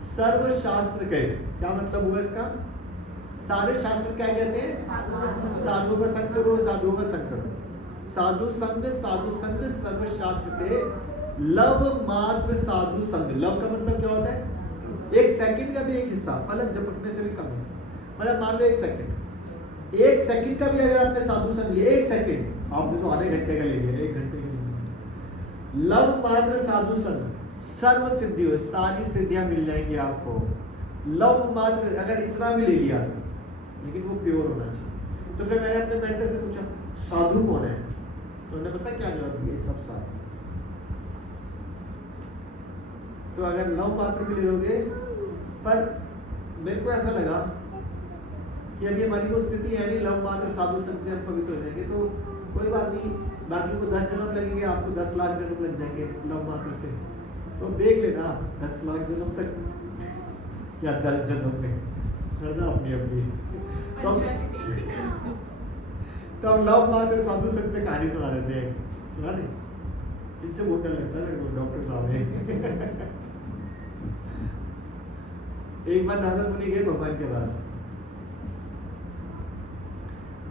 सर्व शास्त्र कहे। क्या मतलब हुआ इसका? सारे शास्त्र क्या कहते हैं? साधु का संग करो, साधुओं का संग करो। साधु संग सर्व शास्त्र कहे, लव मात्र साधु संग। लव का मतलब क्या होता है? एक सेकंड का भी एक हिस्सा, पलक झपकने से भी कम हिस्सा। मतलब मान लो एक सेकंड का भी अगर आपने साधु संग लिया, एक सेकंड, आपने तो आधे घंटे का ले लिया, 1 घंटे का ले लिया। लव मात्र साधु संग सर्व सिद्धि हो, सारी सिद्धियां मिल जाएंगी आपको। लव मात्र अगर इतना भी ले लिया, लेकिन वो प्योर होना चाहिए। तो फिर मैंने अपने मेंटर से पूछा साधु कौन है, तो उन्होंने पता क्या जवाब दिया? सब साधु। तो अगर लव मात्र भी ले लोगे, पर मेरे को ऐसा लगा कि अभी हमारी वो स्थिति है नहीं, लव मात्र साधु संग से हम पवित्र हो जाएंगे, तो कोई बात नहीं, बाकी को 10 जन्म लगेंगे, आपको 10 लाख जन्म लग जाएंगे लव मात्र से। तो देख लेना 10 लाख जन्म तक या 10 जन्म में, श्रद्धा अपनी अपनी। तो हम लव मात्र साधु संग में कहानी सुना देते हैं, सुना दे, इनसे बहुत डर लगता है मेरे को, डॉक्टर साहब है एक बार नारद मुनि गए भगवान के पास,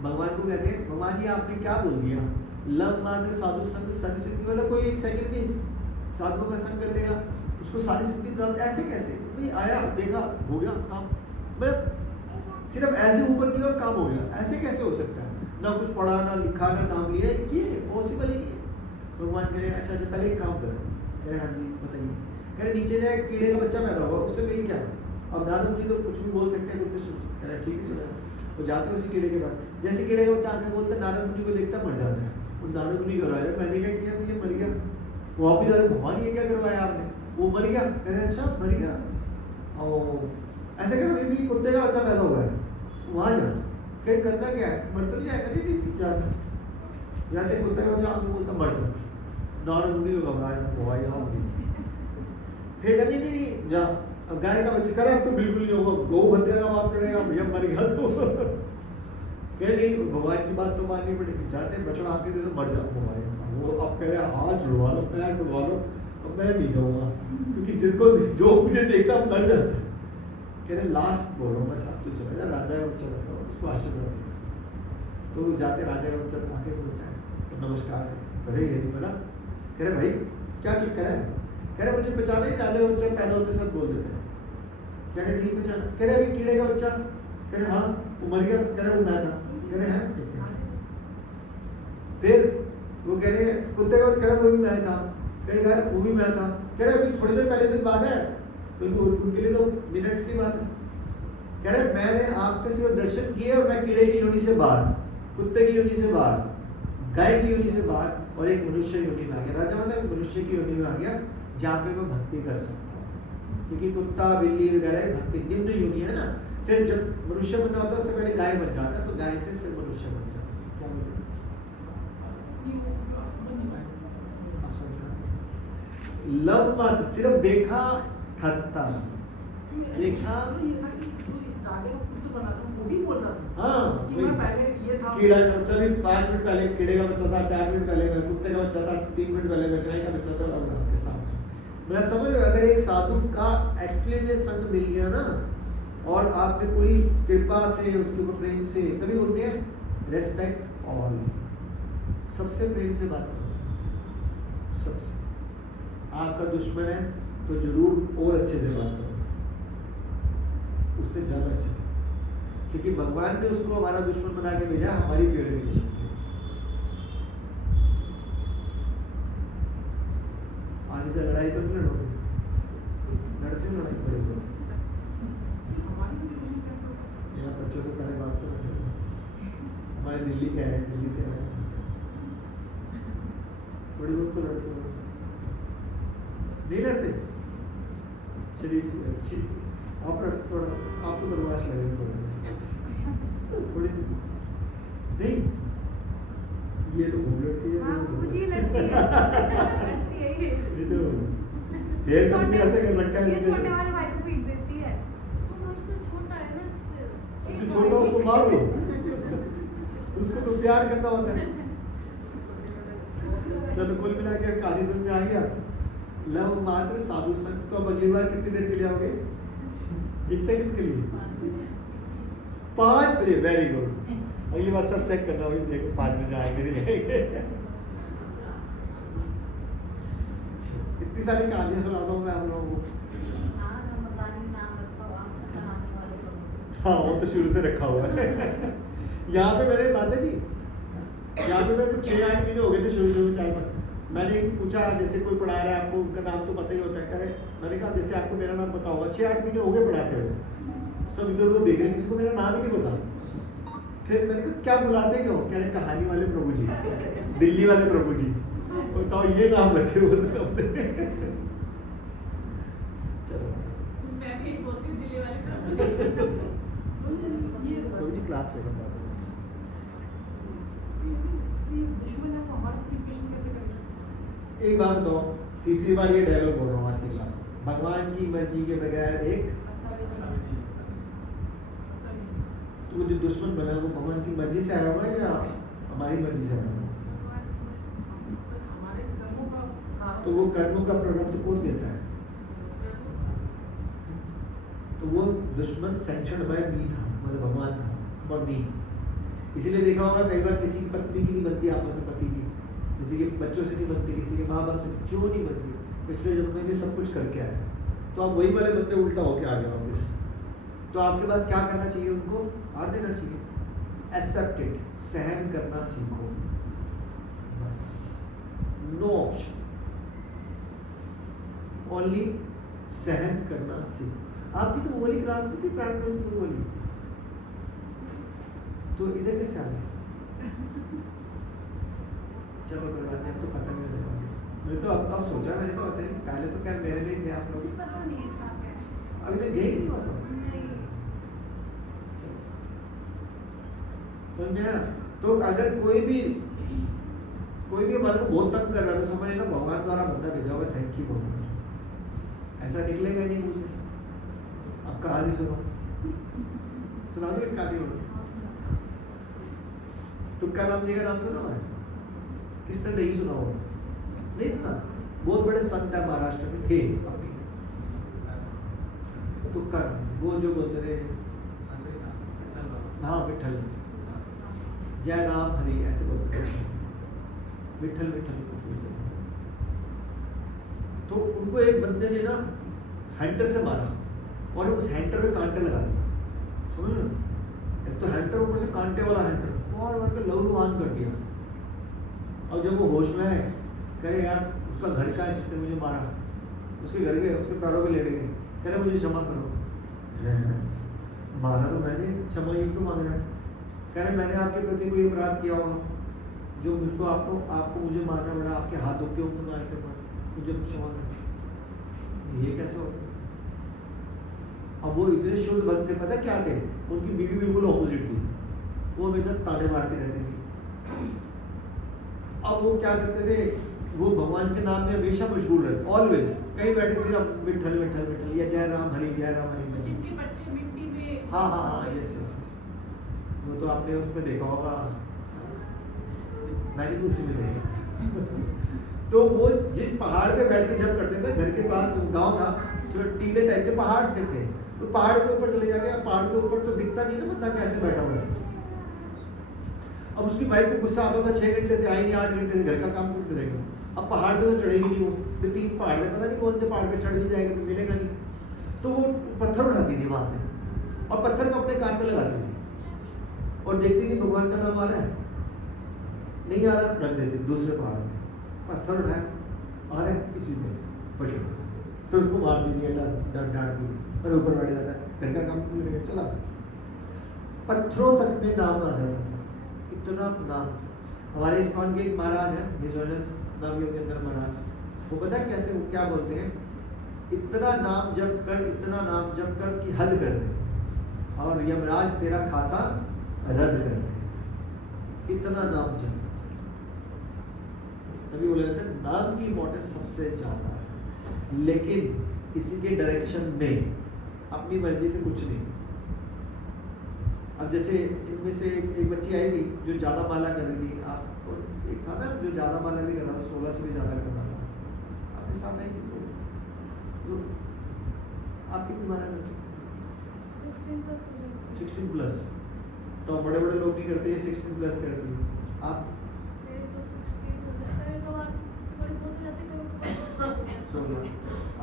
भगवान को कहते हैं भगवान जी आपने क्या बोल दिया? लव मात्र साधु संग सर्व सिद्धि। वाला कोई एक सेकंड में साधुओं का संग कर लेगा, उसको सारी सिद्धि प्राप्त, ऐसे कैसे? भाई आया, देखा, हो गया काम, मतलब सिर्फ ऐसे ऊपर की ओर काम हो गया, ऐसे कैसे हो सकता है? ना कुछ पढ़ा, ना लिखा, ना नाम लिया, ये पॉसिबल ही नहीं है। भगवान कह रहे हैं अच्छा पहले एक काम करो। कह रहे हाँ जी बताइए। कह रहे नीचे जाए, कीड़े का बच्चा पैदा हुआ, उससे मिल क्या? अब नारद मुनि तो कुछ भी बोल सकते हैं, कुछ भी सुन। कह रहे ठीक है चलो, तो जाते उसी कीड़े के बाद, जैसे कीड़े का बच्चा आके बोलता है, नारद मुनि को देखता मर जाता है। वो नारद मुनि को राजा मैंने क्या किया? ये मर गया। वो वापिस जा रहे, भगवान ये क्या करवाया आपने? वो मर गया। कह रहे अच्छा मर गया, और ऐसे कह रहे भी कुत्ते का बच्चा पैदा हुआ है, वहाँ जा, कहीं करना क्या है? मर तो नहीं जाएगा? नहीं जा जाते, कुत्ते का बच्चा आके बोलता मर जा। नारद मुनि को घबराया, भगवान यहाँ मुनि फिर नहीं जा। अब गाय का बच्चा करे, अब तो बिल्कुल नहीं होगा, गौ हत्या का माफ करेगा, भैया मर गया तो कह नहीं, भगवान की बात तो माननी पड़ेगी। जाते बछड़ा आके दे तो मर जाओ भगवान साहब। वो अब कह रहे हाथ जुड़वा लो, पैर जुड़वा लो, अब मैं नहीं जाऊँगा, क्योंकि जिसको जो मुझे देखता मर जाता है। कह रहे लास्ट बोलो बस, आप तो चला जा, राजा का बच्चा बताओ, उसको आशीर्वाद दिया। तो जाते राजा का बच्चा आके बोलता है तो नमस्कार, अरे ये नहीं बना। कह रहे भाई क्या चक्कर है? कह रहे मुझे पहचाना ही, राजा का बच्चा पैदा होते सब बोल देते हैं। कह रहे नहीं पहचाना। कह रहे अभी कीड़े का बच्चा? कह रहे हाँ वो मर गया। कह रहे वो मैं था। कह रहे हैं फिर वो कह रहे कुत्ते का, कह रहे वो भी मैं था। कह रहे वो भी मैं था। कह रहे अभी थोड़ी देर पहले दिन बाद है, तो उनके लिए तो मिनट्स की बात है। कह रहे मैंने आपके सिर्फ दर्शन किए और मैं कीड़े की योनि से बाहर, कुत्ते की योनि से बाहर, गाय की योनि से बाहर और एक मनुष्य योनि में आ गया। राजा मतलब मनुष्य की योनि में आ गया, जहाँ पे मैं भक्ति कर सकता हूँ, क्योंकि कुत्ता बिल्ली वगैरह भक्ति निम्न योनि है ना। फिर जब मनुष्य बनना होता है उससे पहले गाय बन जाता है, तो गाय से फिर मनुष्य बन जाता है। क्या बोलते लव मत सिर्फ देखा ठगता, देखा हाँ कीड़ा का बच्चा भी 5 मिनट पहले कीड़े का बच्चा था, 4 मिनट पहले मैं कुत्ते का बच्चा था, 3 मिनट पहले मैं गाय का बच्चा था, और आपके सामने। मैं समझ रहे हो, अगर एक साधु का एक्चुअली में संग मिल गया ना, और आपने पूरी कृपा से उसके ऊपर प्रेम से, तभी बोलते हैं रेस्पेक्ट ऑल, सबसे प्रेम से बात करो, सबसे। आपका दुश्मन है तो जरूर और अच्छे से बात करो उससे ज्यादा अच्छे से, क्योंकि भगवान ने उसको हमारा दुश्मन बना के भेजा हमारी प्योरिफिकेशन के लिए। आगे से लड़ाई तो नहीं लड़ोगे, लड़ते हो लड़ाई थोड़ी बहुत, यहाँ बच्चों से पहले बात तो हमारे दिल्ली का है, दिल्ली से आए, थोड़ी बहुत तो लड़ते हो, नहीं लड़ते? चलिए अच्छी आप थोड़ा आप तो बदमाश लग रहे थोड़ा थोड़ी सी नहीं ये तो घूम लड़ती है हाँ मुझे लगती है लगती है ये तो हेयर कट भी ऐसे कर रखा है ये इसने। छोटे वाले भाई को पीट देती है। वो मुझसे छोटा है ना इसलिए। तो छोटा उसको मार दो उसको तो प्यार करना होता है। चलो कुल मिला के कहानी समझ में आ गया। लव मात्र साधु संग। तो अब अगली बार कितनी देर के लिए आओगे? 1 सेकंड के लिए 5 मिनट। Very good. अगली बार सब चेक करना होगी, देखो 5 मिनट आएंगे नहीं आएंगे। इतनी सारी कहानियां सुनाता हूँ मैं आप लोगों को। हाँ वो तो शुरू से रखा हुआ है। यहाँ पे मेरे माता जी यहाँ पे मेरे को 6-8 महीने हो गए थे शुरू में चाय पर। मैंने एक पूछा जैसे कोई पढ़ा रहा है आपको उनका नाम तो पता ही होता है। कह रहे मैंने कहा जैसे आपको मेरा नाम पता होगा 6-8 महीने हो गए पढ़ाते हुए। सब इधर उधर देख रहे हैं, किसी को मेरा नाम ही नहीं पता। फिर मैंने कहा क्या बुलाते क्यों? कह रहे कहानी वाले प्रभु जी, दिल्ली वाले प्रभु जी। बताओ ये नाम रखे हुए तो सबने। चलो मैं भी बोलती हूँ दिल्ली वाले प्रभु ये प्रभु जी क्लास लेकर दुश्मन है वो हमारी प्रिपरेशन कैसे करेगा? एक बात बताओ, तीसरी बार ये डायलॉग बोल रहा हूँ आज की क्लास में। भगवान की मर्जी के बगैर एक तो जो दुश्मन बना वो भगवान की मर्जी से आया हुआ है या हमारी मर्जी से आया हुआ है? हमारे कर्मों का प्रारंभ- तो वो कर्मों का प्रारंभ तो कौन देता है? तो वो दुश्मन सैंक्शन बाय मी था, मतलब भगवान था फॉर मी। इसीलिए देखा होगा कई बार किसी की पत्नी की नहीं बनती आपस में, पति की, किसी के बच्चों से नहीं बनती, किसी के माँ बाप से क्यों नहीं बनती? पिछले जन्म में भी सब कुछ करके आए। तो आप वही वाले बंदे उल्टा होके आ गए वापस। तो आपके पास क्या करना चाहिए? उनको हार देना चाहिए। एक्सेप्ट इट, सहन करना सीखो बस। नो ऑप्शन, ओनली सहन करना सीखो। आपकी तो वही क्लास में थी प्राण में बोली, तो इधर कैसे आ गए? चलो कोई बात नहीं, अब तो पता नहीं होने वाला। मैं तो अब सोचा, मैंने कहा पता नहीं, पहले तो क्या मेरे में ही थे आप लोग, मुझे पता नहीं था क्या। अभी तक गए नहीं वहाँ पर। नहीं समझ में आया? तो अगर कोई भी हमारे को बहुत तंग कर रहा है तो समझ लेना भगवान द्वारा बंदा भेजा हुआ, थैंक यू भगवान। ऐसा निकलेगा नहीं मुंह से। अब कहानी सुनो, सुना दो एक कहानी बोलो। तुक्का राम जी का नाम सुना है? किसने नहीं सुना होगा? नहीं सुना? बहुत बड़े संत है महाराष्ट्र में थे अभी। तुक्का राम, वो जो बोलते थे हाँ विठल, जय राम हरि ऐसे बोलते थे, विठल विठल को बोलते थे। तो उनको एक बंदे ने ना हैंटर से मारा और उस हैंटर में कांटे लगा दिए। समझ लो, एक तो हैंटर ऊपर से कांटे वाला हैंटर, और मार के लहूलुहान कर दिया। और जब वो होश में है, कह रहे यार उसका घर का है जिसने मुझे मारा, उसके घर गए, उसके पैरों पे लेट गए, कह रहे मुझे क्षमा करो। मारा तो मैंने, क्षमा ही क्यों मांग रहा है? कह रहे मैंने आपके प्रति कोई अपराध किया होगा जो मुझको आपको मुझे मारना पड़ा, आपके हाथों के ऊपर मार के मुझे क्षमा करो। ये कैसे होगा? अब वो इतने शुद्ध भक्त थे, पता क्या थे? उनकी बीवी बिल्कुल ऑपोजिट थी, वो हमेशा ताने मारती रहती थी। अब वो क्या करते थे, वो भगवान के नाम में हमेशा मशगूल रहते, ऑलवेज। कहीं बैठे सिर्फ विठल विठल विठल या जय राम हरि जय राम हरि। जिनके बच्चे मिट्टी में हाँ हाँ हाँ, यस यस, वो तो आपने उस पर देखा होगा, मैंने भी उसी में देखा। तो वो जिस पहाड़ पे बैठ के जब करते थे, घर के पास गांव था, जो टीले टाइप के पहाड़ थे, तो पहाड़ के ऊपर चले जाके, पहाड़ के ऊपर तो दिखता नहीं ना बंदा कैसे बैठा हुआ है। अब उसकी वाइफ को गुस्सा आता था, 6 घंटे से आई नहीं, 8 घंटे से घर का काम करते रहेगा। अब पहाड़ पे तो चढ़ेगी नहीं वो, तो 3 पहाड़ है, पता नहीं कौन से पहाड़ पे चढ़ भी जाएगा तो मिलेगा नहीं। तो वो पत्थर उठाती थी वहां से और पत्थर को अपने कान पे लगाती थी और देखती थी भगवान का नाम आ रहा है, नहीं आ रहा, रख देती दूसरे पहाड़ में। पत्थर उठाया, आ रहा है किसी में पशु, फिर उसको मार देती है, डांट दी, और ऊपर बैठ जाता है, घर का काम पूरा चला। पत्थरों तक में नाम आ जाता था, इतना नाम। हमारे इस्कॉन के एक महाराज है, हिज ऑनर नवयोगेंद्र महाराज, वो पता है कैसे, वो क्या बोलते हैं, इतना नाम जप कर कि हद कर दे, और यमराज तेरा खाता रद्द कर दे। इतना नाम जप, तभी बोला जाता है नाम की इम्पोर्टेंस सबसे ज्यादा है, लेकिन किसी के डायरेक्शन में, अपनी मर्जी से कुछ नहीं। अब जैसे इनमें से एक बच्ची आई थी जो ज़्यादा माला कर रही थी, आपको एक था ना जो ज़्यादा माला भी कर रहा था, 16 से भी ज़्यादा कर रहा था, आपके साथ आई थी तो आप कितनी माला करते? 16 प्लस। तो बड़े बड़े लोग नहीं करते, 16 प्लस करते हैं। आप? मेरे तो 16 हो जाता है, कभी-कभार थोड़ी बहुत हो जाती है, कभी-कभार 16।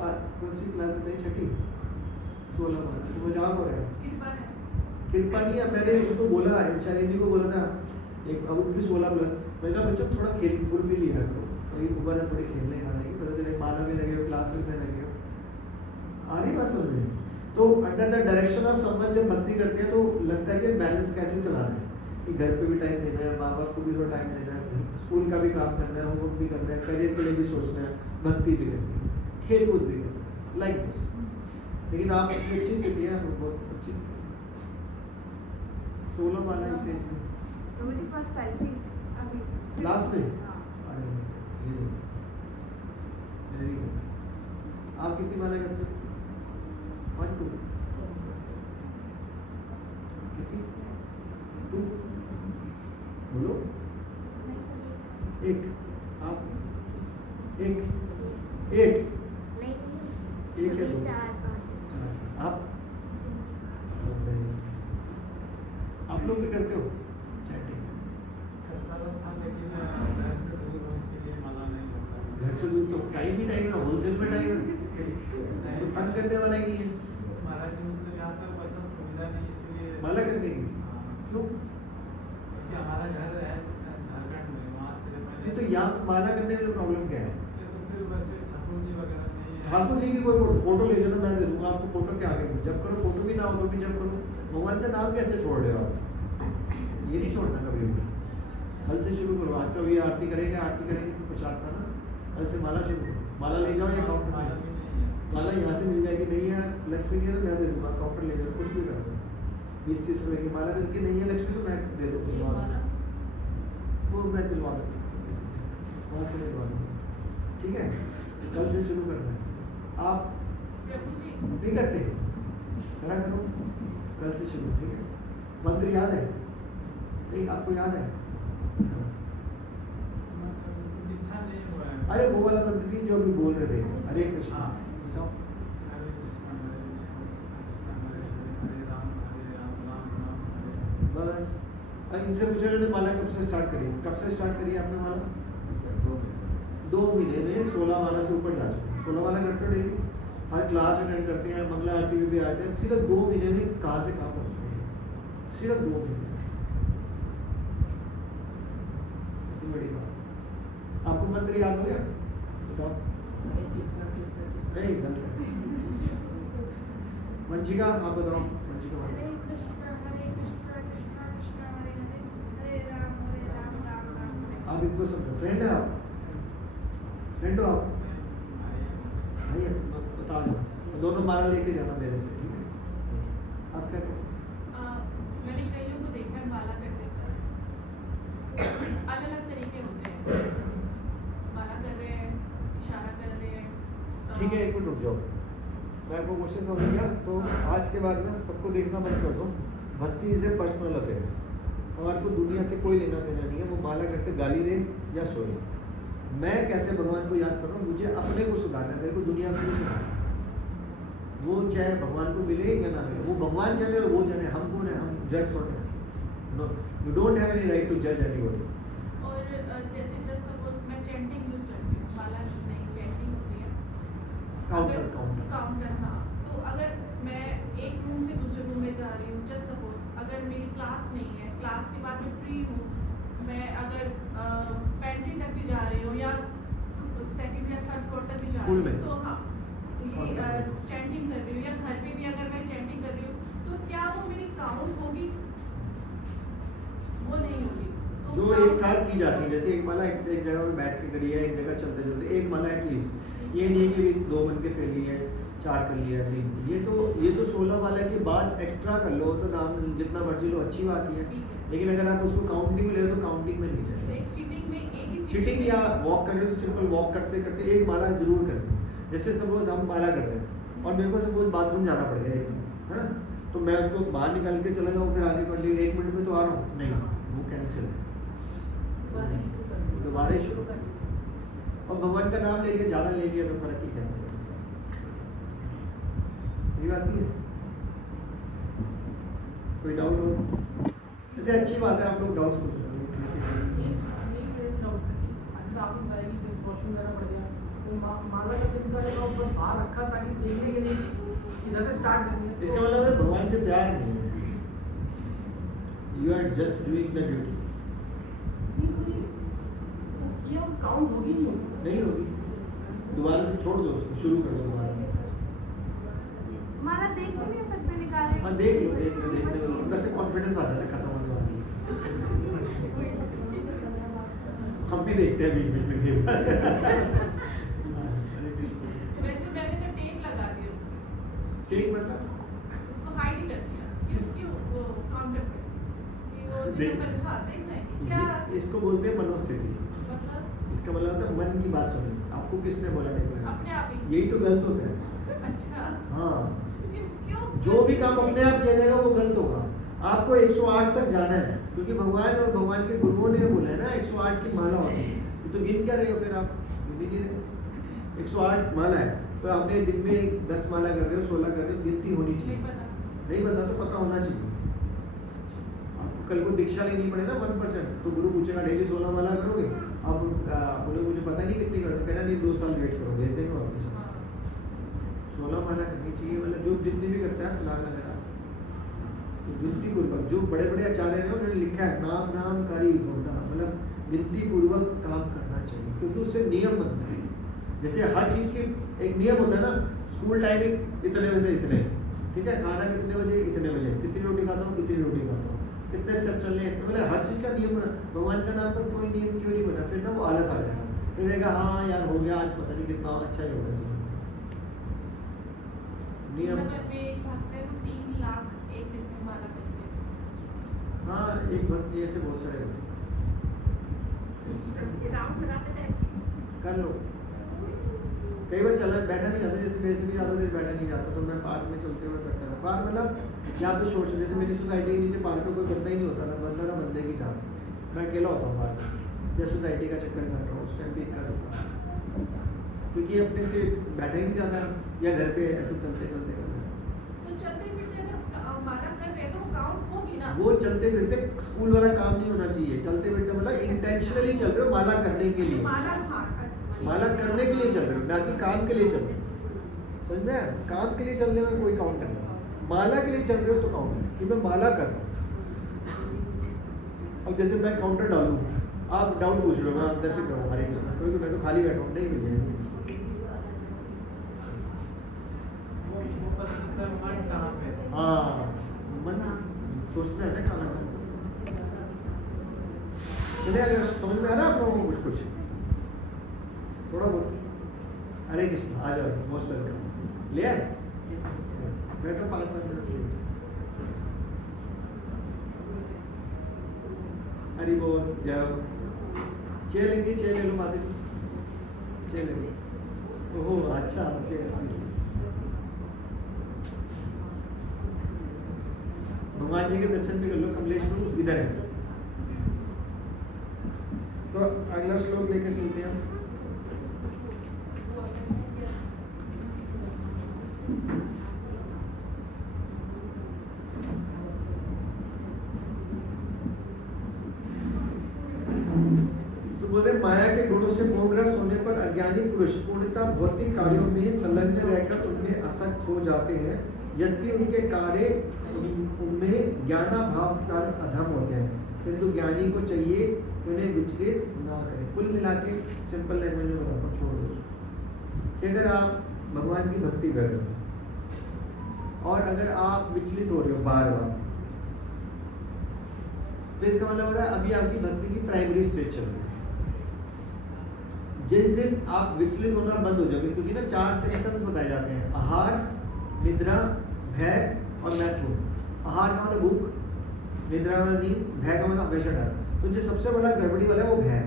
और कौन सी क्लास में थे? छठी? 16 माला तो मजाक हो रहा है। कृपा है। कृपा नहीं है, मैंने इनको बोला, शायद इन्हीं को बोला था, एक अब भी 16 प्लस, मैंने कहा बच्चों थोड़ा खेल कूद भी लिया करो, अभी उम्र है थोड़ी खेलने खाने की, पता चले माला में लगे हो, क्लासेस में लगे हो, आ रही बात समझ में। तो under the direction of someone जब भक्ति करते हैं तो लगता है कि बैलेंस कैसे चलाना है, कि घर पे भी टाइम देना है, माँ बाप को भी थोड़ा टाइम देना है, स्कूल का भी काम करना है, होमवर्क भी करना है, करियर के लिए भी सोचना है, भक्ति भी करनी है, खेल कूद भी करना है, लाइक दिस। लेकिन आप इतनी अच्छी स्थिति है, बहुत अच्छी स्थिति। 16 वाला इसे प्रभु जी फर्स्ट आई थी अभी क्लास में। हाँ। अरे ये देखो, वेरी गुड। आप कितनी माला करते हो? 1 2 कितनी? 2 बोलो। 1 आप 1 8 1 या 2 4 आप आप लोग भी करते हो चैटिंग? घर से दूर तो टाइम ही टाइम है, होलसेल में टाइम है, तो तंग करने वाला ही नहीं है माला करने की। क्यों? नहीं तो यहाँ माला करने में प्रॉब्लम क्या है? ठाकुर जी की कोई फोटो ले जाना, मैं दे दूंगा आपको, फोटो के आगे जब करो, फोटो भी ना हो तो भी जब करो। भगवान का नाम कैसे छोड़ रहे हो आप? ये नहीं छोड़ना कभी भी। कल से शुरू करो, आज कभी आरती करेंगे प्रसाद का ना, कल से माला शुरू करो, माला ले जाओ या काउंटर में, माला यहाँ से मिल जाएगी, नहीं है लक्ष्मी की तो मैं दे दूंगा, काउंटर ले जाओ, कुछ भी कर दो, 20-30 रुपए की माला मिलती नहीं है लक्ष्मी तो मैं दे दूँगा, वो मैं दिलवा दूँगा, वहाँ से दिलवा दूँगा, ठीक है? कल से शुरू करना है। आप प्रभु जी नहीं करते, करा करो, कल से शुरू, ठीक है? मंत्र याद है? नहीं आपको याद है? अरे वो वाला मंत्र नहीं जो अभी बोल रहे थे, हरे कृष्णा, बताओ। बस अब इनसे पूछो ने माला कब से स्टार्ट करी? कब से स्टार्ट करी आपने माला? 2 महीने में 16 माला से ऊपर जा चुके। 16 माला करते हो डेली, हर क्लास अटेंड करते हैं, मंगला आरती में भी आते हैं, सिर्फ 2 महीने में कहाँ से कहाँ पहुँच गए, सिर्फ 2 महीने। बड़ी बात। आपको मंत्र याद हो गया? बताओ। नहीं गलत है। वंशिका आप बताओ, वंशिका हरे कृष्णा कृष्णा कृष्णा हरे हरे, हरे राम राम राम हरे। आप इनको सब फ्रेंड है, आप फ्रेंड हो आप? नहीं बता दो, दोनों माला लेके जाना मेरे से, ठीक है? आप क्या करो? मैंने कईयों को देखा है माला करते समय, अलग-अलग तरीके होते हैं, माला कर रहे हैं, इशारा कर रहे हैं। ठीक है, एक मिनट रुक जाओ, मैं आपको क्वेश्चन समझ गया। तो आज के बाद ना सबको देखना बंद कर दो, भक्ति इज ए पर्सनल अफेयर, हमारे को दुनिया से कोई लेना देना नहीं है, वो माला करते गाली दे या सोए। मैं कैसे भगवान को याद कर रहा हूँ, मुझे अपने को सुधारना है, मेरे को दुनिया को नहीं सुधारना। वो चाहे भगवान को मिले या ना मिले, वो भगवान जाने और वो जाने, हम कौन है, हम जज थोड़े हैं। No, you don't have any right to जज एनीबॉडी। और जैसे जस्ट सपोज मैं चैंटिंग यूज करती हूँ, माला नहीं चैंटिंग होती है, काउंटर हाँ। तो अगर मैं एक रूम से दूसरे रूम में जा रही हूँ, जस्ट सपोज अगर मेरी क्लास नहीं है, क्लास के बाद मैं फ्री हूँ, मैं अगर पेंट्री तक भी जा रही हूँ या सेकंड या थर्ड फ्लोर तक भी जा रही हूँ, तो हाँ ये चैंटिंग कर रही हूँ, या घर पे भी अगर मैं चैंटिंग कर रही हूँ, तो क्या वो मेरी काउंट होगी? वो नहीं होगी। तो जो एक साथ की जाती है, जैसे एक माला एक जगह में बैठ के करी है, एक जगह चलते चलते एक माला एटलीस्ट, ये नहीं है कि 2 बन के फैली है, 4 कर लिया 3, ये तो 16 वाला के बाद एक्स्ट्रा कर लो तो नाम जितना मर्जी लो, अच्छी बात ही है। ठीक है। लेकिन अगर आप उसको काउंटिंग में ले रहे हो तो काउंटिंग में नहीं तो जाएगा। एक सीटिंग में एक ही सीटिंग या वॉक कर रहे हो तो सिंपल वॉक करते करते एक माला जरूर करनी। जैसे सपोज हम माला कर रहे हैं और मेरे को सपोज बाथरूम जाना पड़ गया एकदम, है ना, तो मैं उसको बाहर निकाल के चला जाऊँ फिर आगे कंटिन्यू 1 मिनट में तो आ रहा हूँ, नहीं, वो कैंसिल है, दोबारा ही शुरू कर। और भगवान का नाम ले लिया, ज़्यादा ले लिया तो फर्क ही क्या है, सही बात नहीं है। कोई डाउट हो? वैसे अच्छी बात है आप लोग डाउट्स पूछ रहे आपको बताया कि वॉशरूम जाना पड़ गया तो माला का तरीका है तो बस बाहर रखा ताकि देखने के लिए इधर से स्टार्ट करनी है। इसका मतलब है भगवान से प्यार नहीं है, you are just doing the duty. ये हम काउंट होगी नहीं होगी, दोबारा से छोड़ दो उसको, शुरू कर दो दोबारा से। माला देख के नहीं सकते निकाले। हाँ देख लो अंदर से कॉन्फिडेंस आ जाता है, खत्म होने वाली है। हम भी देखते हैं बीच बीच में। वैसे मैंने तो टेप लगा दी उसमें, ठीक मतलब उसको हाइड ही कर दिया कि उसकी वो काउंटर पे कि वो देख- नंबर हाँ देखना है कि क्या इसको बोलते हैं मनोस्थिति। मतलब इसका मतलब होता है मन की बात सुननी। आपको किसने बोला नहीं? अपने आप ही। यही तो गलत होता है। अच्छा हाँ, क्यों जो भी काम अपने आप किया जाएगा वो गलत होगा। आपको 108 तक जाना है क्योंकि भगवान और भगवान के गुरुओं ने बोला है ना 108 की माला होती है। तो गिन क्या रहे हो फिर आप? गिन ही नहीं रहे। 108 माला है तो आपने दिन में 10 माला कर रहे हो, 16 कर रहे हो, गिनती होनी चाहिए। नहीं पता। नहीं पता तो पता होना चाहिए। आपको कल को दीक्षा लेनी पड़े ना 1%, तो गुरु पूछेगा डेली 16 माला करोगे? आप बोले मुझे पता नहीं कितनी करोगे, कहना नहीं 2 साल वेट करो, भेज देंगे वापस। हाँ। 16 माला करनी चाहिए, मतलब जो जितनी भी करता है फिलहाल अगर तो गिनती पूर्वक। जो बड़े बड़े आचार्य हैं उन्होंने लिखा है नाम नाम कारी होता, मतलब गिनती पूर्वक काम करना चाहिए क्योंकि उससे नियम बनता है। जैसे हर चीज़ की एक नियम होता है ना, स्कूल टाइमिंग इतने बजे इतने, ठीक है, खाना कितने बजे इतने बजे, कितनी रोटी खाता हूँ इतनी रोटी खाता हूँ, कितने स्टेप चलने हैं, मतलब हर चीज़ का नियम बना। भगवान का नाम पर कोई नियम क्यों नहीं बना? फिर ना वो आलस आ जाएगा, फिर रहेगा हाँ यार हो गया आज, पता नहीं कितना अच्छा ही होगा चाहिए नियम। मतलब मैं एक भक्त है वो 3 लाख एक दिन में माला करती है। हाँ एक भक्त नहीं, ऐसे बहुत सारे होते हैं। कर लो। कई बार चला बैठा नहीं जाता, जैसे मेरे से भी ज़्यादा देर बैठा नहीं जाता तो मैं पार्क में चलते हुए करता था। पार्क मतलब यहाँ पे सोच, जैसे मेरी सोसाइटी के नीचे पार्क में कोई बंदा ही नहीं होता ना, बंदा ना बंदे की जात, मैं अकेला होता हूँ पार्क में, या सोसाइटी का चक्कर काट रहा हूँ उस टाइम पे कर रहा हूँ क्योंकि अपने से बैठा ही नहीं जाता, या घर पे ऐसे चलते चलते करना। तो चलते फिरते अगर माला कर रहे हैं तो वो काउंट होगी ना। वो चलते फिरते स्कूल वाला काम नहीं होना चाहिए। चलते फिरते मतलब इंटेंशनली चल रहे हो माला करने के लिए, माला हाँ माला करने के लिए चल रहे हो, ना कि काम के लिए चल रहे हो। समझ में आया? काम के लिए चलने में कोई काउंटर नहीं, माला के लिए चल रहे हो तो काउंटर है कि मैं माला कर रहा हूँ। अब जैसे मैं काउंटर डालूँ, आप डाउट पूछ रहे हो, मैं अंदर से करूँ हरे कृष्ण, क्योंकि मैं तो खाली बैठा हूँ, नहीं मिल जाएगी। हाँ मन सोचना है ना खाना में। चलिए अगर समझ में आ रहा है आप लोगों को कुछ कुछ थोड़ा बहुत? हरे कृष्ण, आ जाओ, मोस्ट वेलकम। ले आए बैठो 5-7 मिनट ले। हरी बोल, जाओ चेयर लेंगे, चेयर ले लो माते, चेयर लेंगे। ओहो अच्छा, ओके। भगवान जी के दर्शन भी कर लो, कमलेश प्रभु इधर है। तो अगला श्लोक लेकर चलते हैं। तो बोले माया के गुणों से मोहग्रस्त होने पर अज्ञानी पुरुष पूर्णतः भौतिक कार्यों में संलग्न रहकर उनमें आसक्त हो जाते हैं, यद्यपि उनके कार्य उनमें ज्ञानाभाव कारण अधम होते हैं, किंतु ज्ञानी को चाहिए कि उन्हें विचलित ना करें। कुल मिला के सिंपल लैंग्वेज में बताता हूँ, छोड़ दो कि अगर आप भगवान की भक्ति कर रहे हो और अगर आप विचलित हो रहे हो बार बार, तो इसका मतलब हो रहा है अभी आपकी भक्ति की प्राइमरी स्टेज चल रही है। जिस दिन आप विचलित होना बंद हो जाओगे, क्योंकि ना 4 सिम्टम्स बताए जाते हैं, आहार, निद्रा, भय और मैथुन। आहार का मतलब भूख, निद्रा मतलब नींद, भय का मतलब हमेशा डर। तो जो सबसे बड़ा गड़बड़ी वाला है वो भय।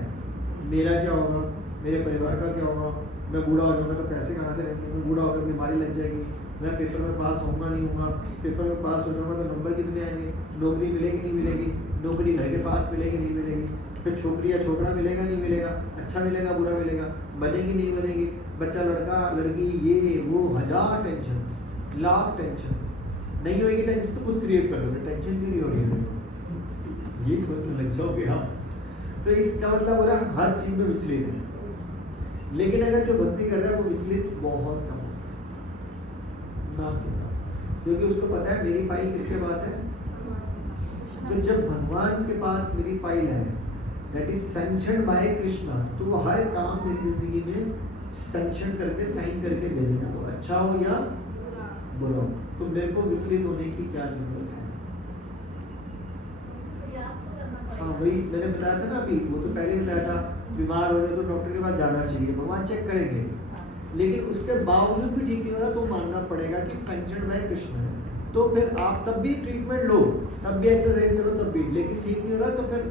मेरा क्या होगा, मेरे परिवार का क्या होगा, मैं बूढ़ा हो जाऊंगा तो पैसे कहाँ से रहेंगे, मैं बूढ़ा होकर बीमारी लग जाएगी, मैं पेपर में पास होऊंगा नहीं होऊंगा, पेपर में पास हो जाऊंगा तो नंबर कितने आएंगे, नौकरी मिलेगी नहीं मिलेगी, नौकरी घर के पास मिलेगी नहीं मिलेगी, फिर छोकरी या छोकरा मिलेगा नहीं मिलेगा, अच्छा मिलेगा बुरा मिलेगा, बनेगी नहीं बनेगी, बच्चा लड़का लड़की, ये वो 1000 टेंशन, लाख टेंशन। नहीं होगी टेंशन तो खुद क्रिएट कर लोगे, टेंशन क्यों नहीं हो रही है, ये सोचने लग जाओगे आप। तो इसका मतलब बोला हर चीज में विचलित है। लेकिन अगर जो भक्ति कर रहा है वो विचलित बहुत कम है, नाम के नाम, क्योंकि उसको पता है मेरी फाइल किसके पास है। तो जब भगवान के पास मेरी फाइल है, that is sanctioned by Krishna, तो वो हर काम मेरी जिंदगी में सैंक्शन करके साइन करके भेजेगा, वो अच्छा हो या बुरा हो। तो मेरे को विचलित होने की क्या जरूरत है। हाँ वही मैंने बताया था ना अभी, वो तो पहले बताया था, बीमार हो रहे तो डॉक्टर के पास जाना चाहिए, भगवान चेक करेंगे, लेकिन उसके बावजूद भी ठीक नहीं हो रहा तो मानना पड़ेगा कि सैंक्शन्ड बाय कृष्ण है। तो फिर आप तब भी ट्रीटमेंट लो, तब भी एक्सरसाइज करो, तब भी, लेकिन ठीक नहीं हो रहा तो फिर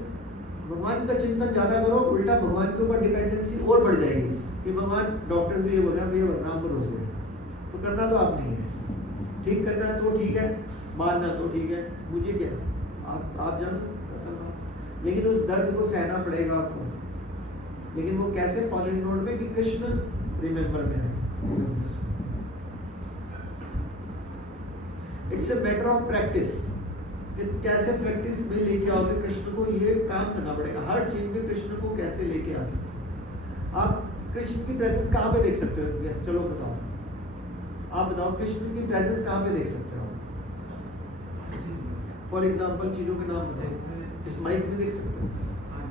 भगवान का चिंतन ज्यादा करो, उल्टा भगवान के ऊपर डिपेंडेंसी और बढ़ जाएगी कि भगवान डॉक्टर्स भी ये बोल रहे हैं भैया नाम भरोसे, तो करना तो आप नहीं है, ठीक करना है तो ठीक है, मानना तो ठीक है, मुझे क्या, आप जानो, लेकिन उस दर्द को सहना पड़ेगा आपको। लेकिन वो कैसे, पॉजिटिव नोट में कि कृष्ण रिमेंबर में है। It's a matter of practice, कि कैसे प्रैक्टिस में लेके आओगे कृष्ण को, ये काम करना पड़ेगा। हर चीज में कृष्ण को कैसे लेके आ सकते हो आप, कृष्ण की प्रेजेंस कहाँ पे देख सकते हो, चलो बताओ, आप बताओ कृष्ण की प्रेजेंस कहाँ पे देख सकते हो। फॉर एग्जाम्पल चीजों के नाम बताओ, इस माइक में देख सकते हो।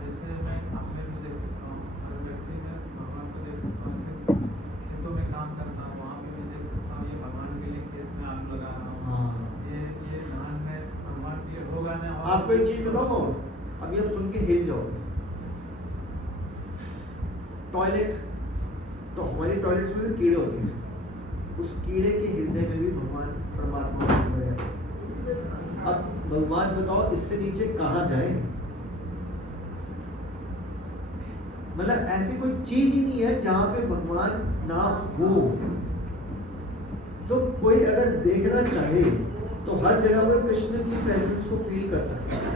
जैसे मैं अपने को देख सकता हूँ, हर व्यक्ति में भगवान को देख सकता हूँ, जैसे खेतों में काम करता हूँ वहाँ भी मैं देख सकता हूँ, ये भगवान के लिए खेत में आलू लगा रहा हूँ, हाँ। ये धान में भगवान के लिए होगा ना। आपको एक चीज बताओ, अभी आप सुन के हिल जाओ, टॉयलेट, तो हमारी टॉयलेट्स में भी कीड़े होते हैं, उस कीड़े के हृदय में भी भगवान परमात्मा है। अब भगवान बताओ इससे नीचे कहां जाए, मतलब ऐसी कोई चीज ही नहीं है जहां पे भगवान ना हो। तो कोई अगर देखना चाहे तो हर जगह पर कृष्ण की प्रेजेंस को फील कर सकता है।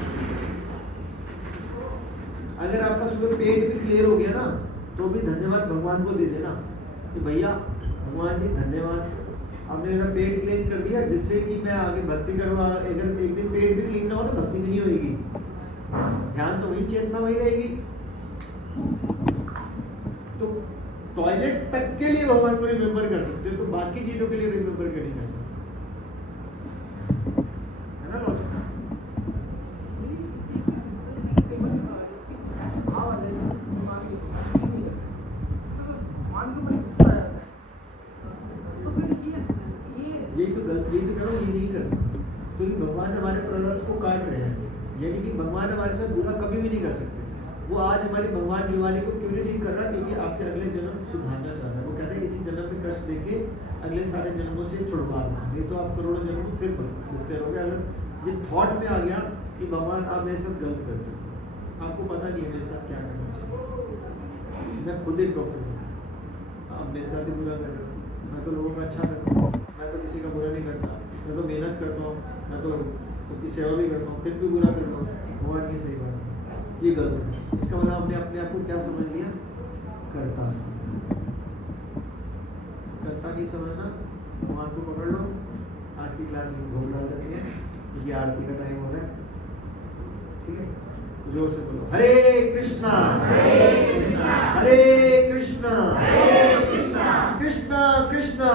अगर आपका सुबह पेट भी क्लियर हो गया ना, तो भी धन्यवाद भगवान को दे देना कि भैया भगवान जी धन्यवाद, आपने मेरा पेट क्लीन कर दिया, जिससे कि मैं आगे भक्ति करवा। अगर एक दिन पेट भी क्लीन ना हो तो भक्ति भी नहीं होगी, ध्यान तो वही, चेतना वही रहेगी। तो टॉयलेट तक के लिए भगवान को रिमेम्बर कर सकते हो, तो बाकी चीजों के लिए रिमेम्बर क्यों नहीं कर सकते, है ना लॉजिक। यही तो गलत, यही तो करो, ये नहीं करना, क्योंकि भगवान हमारे प्रारब्ध को काट रहे हैं, यानी कि भगवान हमारे साथ बुरा कभी भी नहीं कर सकते। वो आज हमारी भगवान बीमारी को क्यों नहीं ठीक कर रहा, क्योंकि आपके अगले जन्म सुधारना चाहता है। वो कहते हैं इसी जन्म में कष्ट देके अगले सारे जन्मों से छुड़वा देना, नहीं तो आप करोड़ों जन्म फिर भुगते रहोगे। अगर ये थॉट में आ गया कि भगवान आप मेरे साथ गलत करते हो, आपको पता नहीं है मेरे साथ क्या करना चाहिए, मैं खुद एक डॉक्टर हूँ, आप मेरे साथ ही बुरा कर रहे हो। मैं तो लोगों का अच्छा करता हूँ, मैं तो किसी का बुरा नहीं करता, मैं तो मेहनत करता हूँ, मैं तो सबकी सेवा भी करता हूँ, फिर भी बुरा करता हूँ। भगवान ये सही बात है, ये गलत है। इसका मतलब हमने अपने आप को क्या समझ लिया, करता समझ, करता नहीं समझना। भगवान को पकड़ लो। आज की क्लास में भोग डाल देंगे क्योंकि आरती का टाइम हो रहा है, ठीक है। जोर से बोलो हरे कृष्णा हरे कृष्णा हरे कृष्णा कृष्णा कृष्णा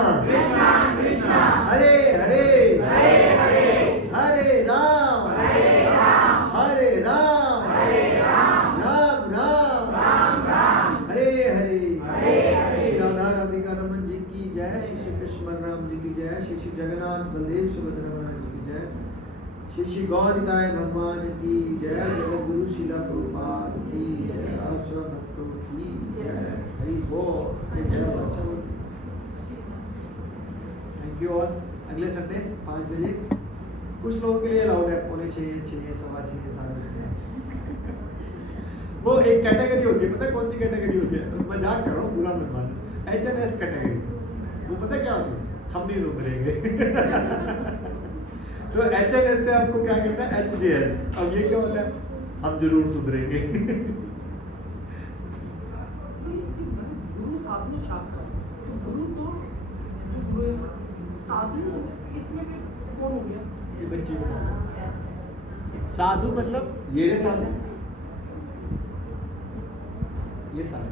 हरे हरे हरे राम हरे राम राम राम हरे हरे। श्री राधा राधिका रमन जी की जय, श्री श्री कृष्ण बलराम जी की जय, श्री श्री जगन्नाथ बलदेव सुभद्रा महाराज जी की जय, श्री गौरदाय भगवान की जय, जगत गुरु शिला प्रभुपाद की जय, आप सब भक्तों की जय, हरि बोल। जय अच्छा बोल। Thank you all. अगले संडे 5 बजे, कुछ लोगों के लिए अलाउड है 5:45, 6, 6:15, 6:30। वो एक कैटेगरी होती है, पता है कौन सी कैटेगरी होती है? मजाक कर रहा हूँ, बुरा मत मानो। HNS कैटेगरी, वो पता है क्या होती है? हम नहीं सुधरेंगे। तो HNS से आपको क्या करना है? HDS। अब ये क्या होता है? हम जरूर सुधरेंगे। गुरु साधु शाखा, तो गुरु तो जो गुरु है, साधु इसमें भी कौन हो गया? ये बच्ची साधु मतलब ये रे साधु, ये सारे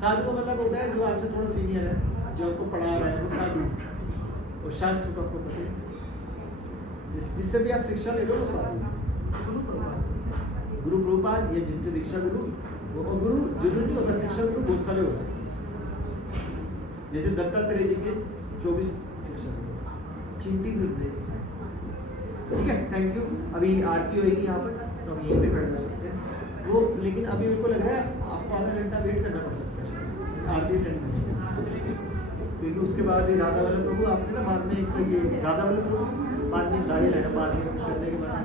साधु का मतलब होता है जो आपसे थोड़ा सीनियर है, जो आपको पढ़ा रहा है वो साधु, और शास्त्र को आपको पता है, जिससे भी आप शिक्षा ले लो वो साधु। गुरु प्रभुपाद ये जिनसे दीक्षा गुरु, और गुरु जरूरी नहीं होता, शिक्षा गुरु बहुत सारे हो सकते, जैसे दत्तात्रेय जी के 24 शिक्षा गुरु, चिंटी निर्दय। ठीक है, थैंक यू। अभी आरती होगी यहाँ पर, तो हम यहीं पे खड़े हो सकते हैं वो, लेकिन अभी मेरे को लग रहा है आपको आधा घंटा वेट करना पड़ सकता है आरती अटेंड करने के लिए, क्योंकि उसके बाद ये राधा वाला प्रभु आपने ना बाद में एक ये राधा वाला प्रभु बाद में गाड़ी लाया बाद में करने के बाद